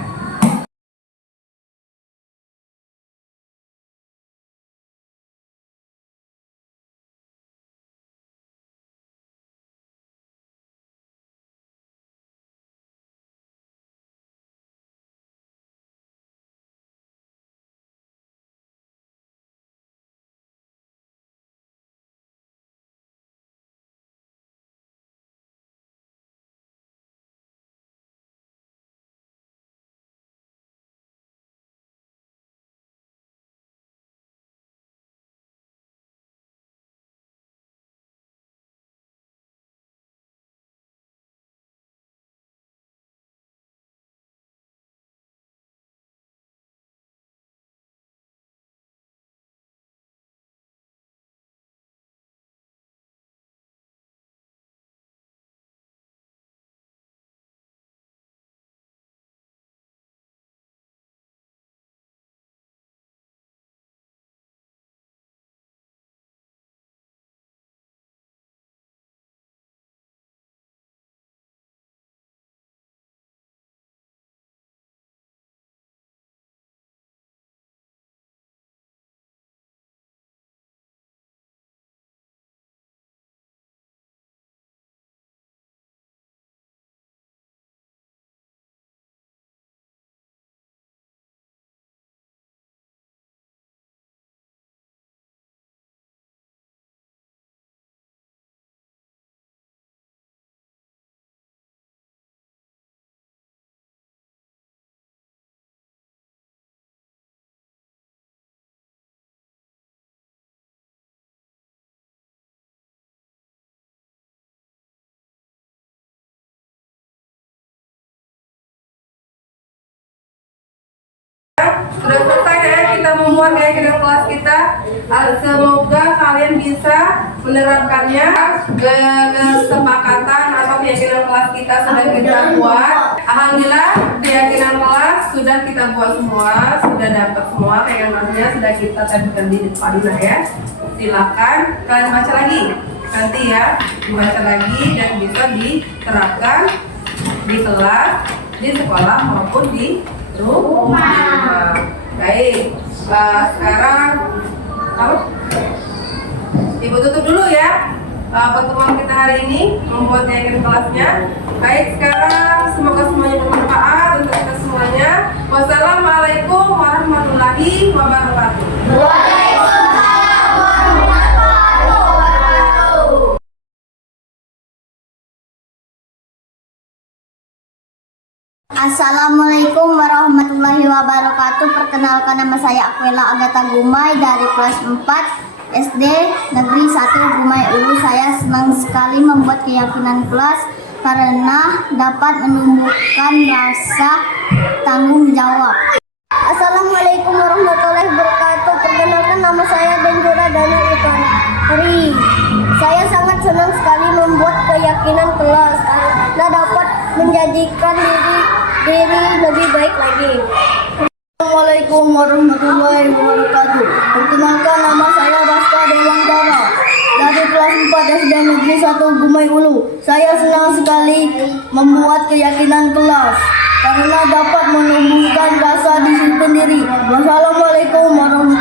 Sudah selesai kita membuat keyakinan kelas kita. Semoga kalian bisa menerapkannya. Kesepakatan atau keyakinan kelas kita sudah kita buat. Alhamdulillah keyakinan kelas sudah kita buat semua, sudah dapat semua keyakinannya, sudah kita tempelkan di depan, ya. Silakan kalian baca lagi nanti, ya, dibaca lagi dan bisa diterapkan di kelas, di sekolah maupun di rumah. Baik, sekarang Ibu tutup dulu, ya, pertemuan kita hari ini membuat keyakinan kelasnya. Baik, sekarang semoga semuanya bermanfaat untuk kita semuanya. Wassalamualaikum warahmatullahi wabarakatuh. Waalaikumsalam warahmatullahi wabarakatuh. Assalamualaikum warahmatullahi wabarakatuh. Perkenalkan, nama saya Aquila Agatha Gumai dari kelas 4 SD Negeri 1 Gumai Ulu. Saya senang sekali membuat keyakinan kelas karena dapat menumbuhkan rasa tanggung jawab. Assalamualaikum warahmatullahi wabarakatuh. Perkenalkan, nama saya Benjura Daniel Ri. Saya sangat senang sekali membuat keyakinan kelas karena dapat menjadikan diri lebih baik lagi. Assalamualaikum warahmatullahi wabarakatuh. Perkenalkan, nama saya Raska Dewantara dari kelas 4 SD Negeri 1 Gumai Ulu. Saya senang sekali membuat keyakinan kelas karena dapat menumbuhkan rasa disiplin diri. Wassalamualaikum warahmatullahi wabarakatuh.